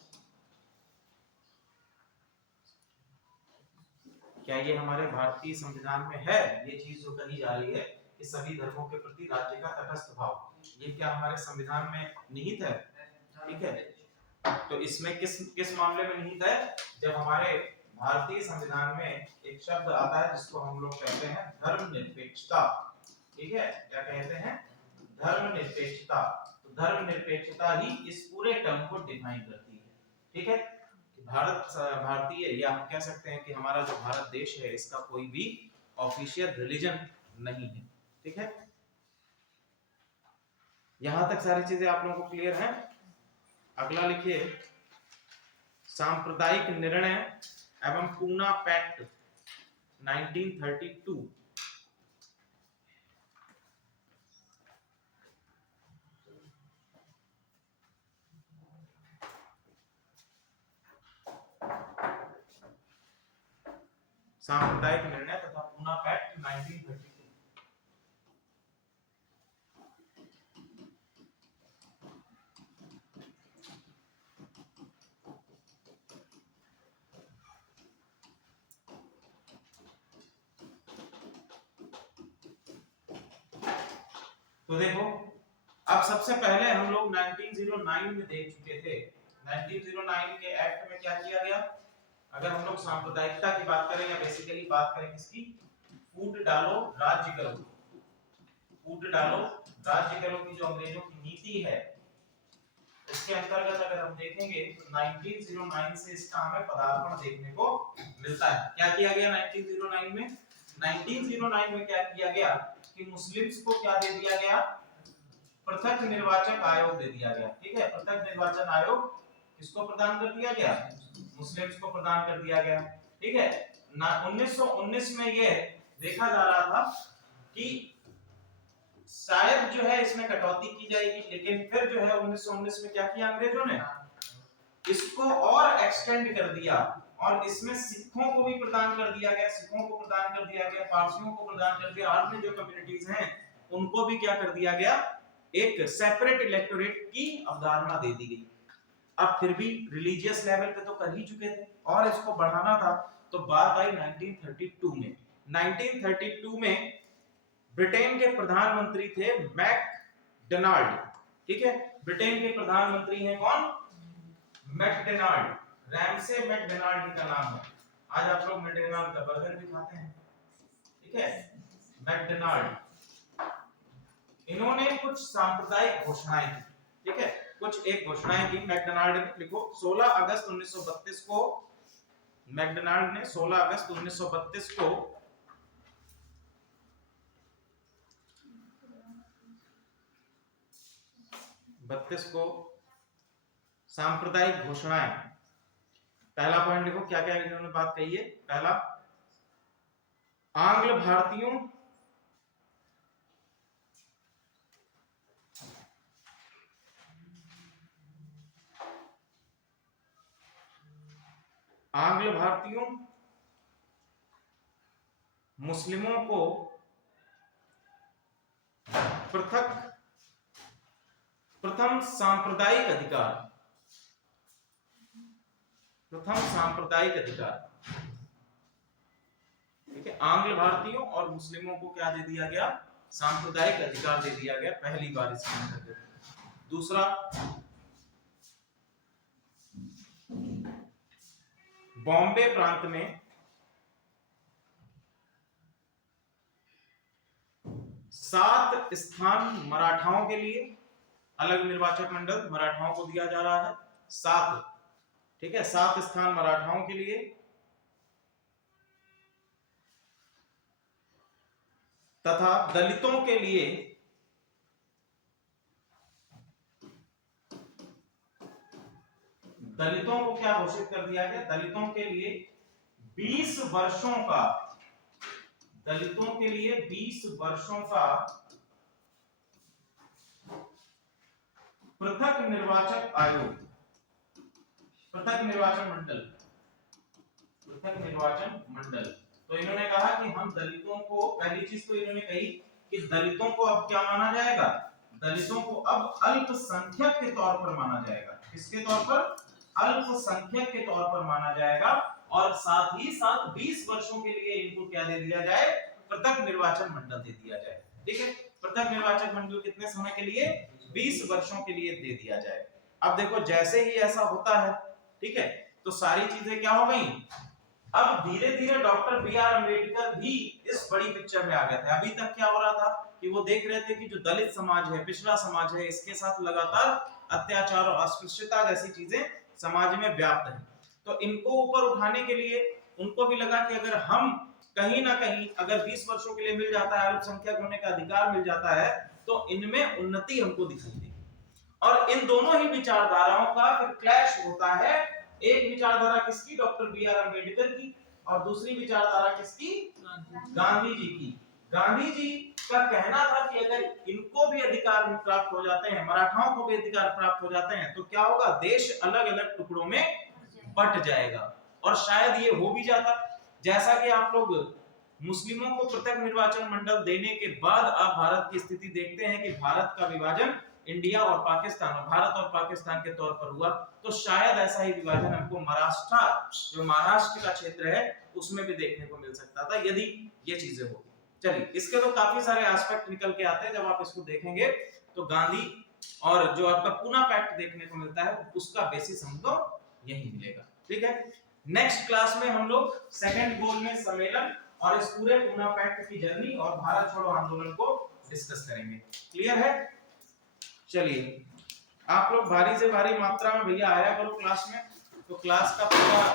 क्या ये हमारे भारतीय संविधान में है ये चीज जो कही जा रही है कि सभी धर्मों के प्रति राज्य का तटस्थ भाव, ये क्या हमारे संविधान में निहित है? ठीक है, तो इसमें किस किस मामले में निहित है? जब हमारे भारतीय संविधान में एक शब्द आता है जिसको हम लोग कहते हैं धर्मनिरपेक्षता। ठीक है, क्या कहते हैं? धर्मनिरपेक्षता। तो धर्मनिरपेक्षता ही इस पूरे टर्म को डिफाइन करती है। ठीक है, भारतीय, या हम कह सकते हैं कि हमारा जो भारत देश है इसका कोई भी ऑफिशियल रिलीजन नहीं है। ठीक है, यहां तक सारी चीजें आप लोगों को क्लियर हैं? अगला लिखिए, सांप्रदायिक निर्णय एवं पूना पैक्ट 1932। सांप्रदायिक निर्णय तथा पूना पैक्ट 1932। तो देखो, अब सबसे पहले हम लोग 1909 में देख चुके थे। 1909 के एक्ट में क्या किया गया? अगर हम लोग सांप्रदायिकता की बात करें या बेसिकली बात करें किसकी, फूट डालो राज्य करो, फूट डालो राज्य करो की जो अंग्रेजों की नीति है उसके अंतर्गत अगर हम देखेंगे तो 1909 से इसका हमें पदार्पण देखने को मिलता है। क्या किया गया 1909 में? 1909 में क्या किया गया कि मुस्लिम्स को क्या दे दिया गया? पृथक निर्वाचक आयोग दे दिया गया। ठीक है, पृथक निर्वाचन आयोग किसको प्रदान कर दिया गया? मुस्लिम्स को प्रदान कर दिया गया। ठीक है, 1919 में ये देखा जा रहा था कि शायद जो है इसमें कटौती की जाएगी, लेकिन फिर जो है 1919 में क्या किया अंग्रेजों ने? इसको और एक्सटेंड कर दिया और इसमें सिखों को भी प्रदान कर दिया गया, सिखों को प्रदान कर दिया गया, पारसियों को प्रदान कर दिया, और जो कम्युनिटीज हैं उनको भी क्या कर दिया गया? एक सेपरेट इलेक्टोरेट की अवधारणा दे दी गई। अब फिर भी रिलीजियस लेवल पे तो कर ही चुके थे और इसको बढ़ाना था, तो बात आई 1932 में। 1932 में ब्रिटेन के प्रधानमंत्री थे मैकडोनाल्ड। ठीक है, ब्रिटेन के प्रधानमंत्री हैं कौन? मैकडोनाल्ड, रैमसे मैकडोनाल्ड का नाम है। आज आप लोग मैकडोनाल्ड का बर्गर भी खाते हैं। ठीक है, मैकडोनाल्ड, इन्होंने कुछ सांप्रदायिक घोषणाएं की। ठीक है, कुछ एक घोषणाएं की मैकडोनाल्ड ने। लिखो, 16 अगस्त 1932 को मैकडोनाल्ड ने 16 अगस्त 1932 को सांप्रदायिक घोषणाएं। पहला पॉइंट लिखो, क्या क्या इन्होंने बात कही है। पहला, आंग्ल भारतीयों मुस्लिमों को प्रथम सांप्रदायिक अधिकार। ठीक है, आंग्ल भारतीयों और मुस्लिमों को क्या दे दिया गया? सांप्रदायिक अधिकार दे दिया गया पहली बार इसके अंतर्गत। दूसरा, बॉम्बे प्रांत में 7 स्थान मराठाओं के लिए, अलग निर्वाचक मंडल मराठाओं को दिया जा रहा है 7, ठीक है, 7 स्थान मराठाओं के लिए तथा दलितों के लिए दलितों को क्या घोषित कर दिया गया, दलितों के लिए 20 वर्षों का, दलितों के लिए 20 वर्षों का पृथक निर्वाचक आयोग, पृथक निर्वाचन मंडल, पृथक निर्वाचन मंडल। तो इन्होंने कहा कि हम दलितों को, पहली चीज तो इन्होंने कही कि दलितों को अब क्या माना जाएगा, दलितों को अब अल्पसंख्यक के तौर पर माना जाएगा। किसके तौर पर, अल्पसंख्यक के तौर पर माना जाएगा। और साथ ही साथ 20 वर्षों के लिए इनको क्या दे दिया जाए, पृथक निर्वाचन मंडल दे दिया जाए। ठीक है, पृथक निर्वाचन मंडल कितने समय के लिए, 20 वर्षों के लिए दे दिया जाए। अब देखो जैसे ही ऐसा होता है, ठीक है, तो सारी चीजें क्या हो गई, अब धीरे धीरे डॉक्टर बी आर अम्बेडकर भी इस बड़ी पिक्चर में आ गए थे। अभी तक क्या हो रहा था कि वो देख रहे थे कि जो दलित समाज है, पिछड़ा समाज है, इसके साथ लगातार अत्याचार और अस्पृश्यता जैसी चीजें समाज में व्याप्त है। तो इनको ऊपर उठाने के लिए उनको भी लगा कि अगर हम कहीं ना कहीं अगर 20 वर्षों के लिए मिल जाता है, अल्पसंख्यक होने का अधिकार मिल जाता है, तो इनमें उन्नति हमको दिखाई देगी। और इन दोनों ही विचारधाराओं का फिर क्लैश होता है। एक विचारधारा किसकी, डॉक्टर बी आर अम्बेडकर की, और दूसरी विचारधारा किसकी, गांधी जी की। गांधी जी का कहना था कि अगर इनको भी अधिकार प्राप्त हो जाते हैं, मराठाओं को भी अधिकार प्राप्त हो जाते हैं, तो क्या होगा, देश अलग अलग टुकड़ों में बट जाएगा। और शायद ये हो भी जाता। जैसा कि आप लोग मुस्लिमों को पृथक निर्वाचन मंडल देने के बाद आप भारत की स्थिति देखते हैं कि भारत का विभाजन इंडिया और पाकिस्तान, भारत और पाकिस्तान के तौर पर हुआ, तो शायद ऐसा ही विभाजन हमको महाराष्ट्र, जो महाराष्ट्र का क्षेत्र है, उसमें भी देखने को मिल सकता था यदि ये चीजें होती। चलिए, इसके तो काफी सारे एस्पेक्ट निकल के आते हैं जब आप इसको देखेंगे। तो गांधी और जो आपका पूना पैक्ट देखने को मिलता है, उसका बेसिस हमको यही मिलेगा। ठीक है, नेक्स्ट क्लास में हम लोग सेकंड गोल में सम्मेलन और इस पूरे पूना पैक्ट की जर्नी और भारत छोड़ो आंदोलन को डिस्कस करेंगे। क्लियर है? चलिए, आप लोग भारी से भारी मात्रा में भैया आया करो क्लास में, तो क्लास का पूरा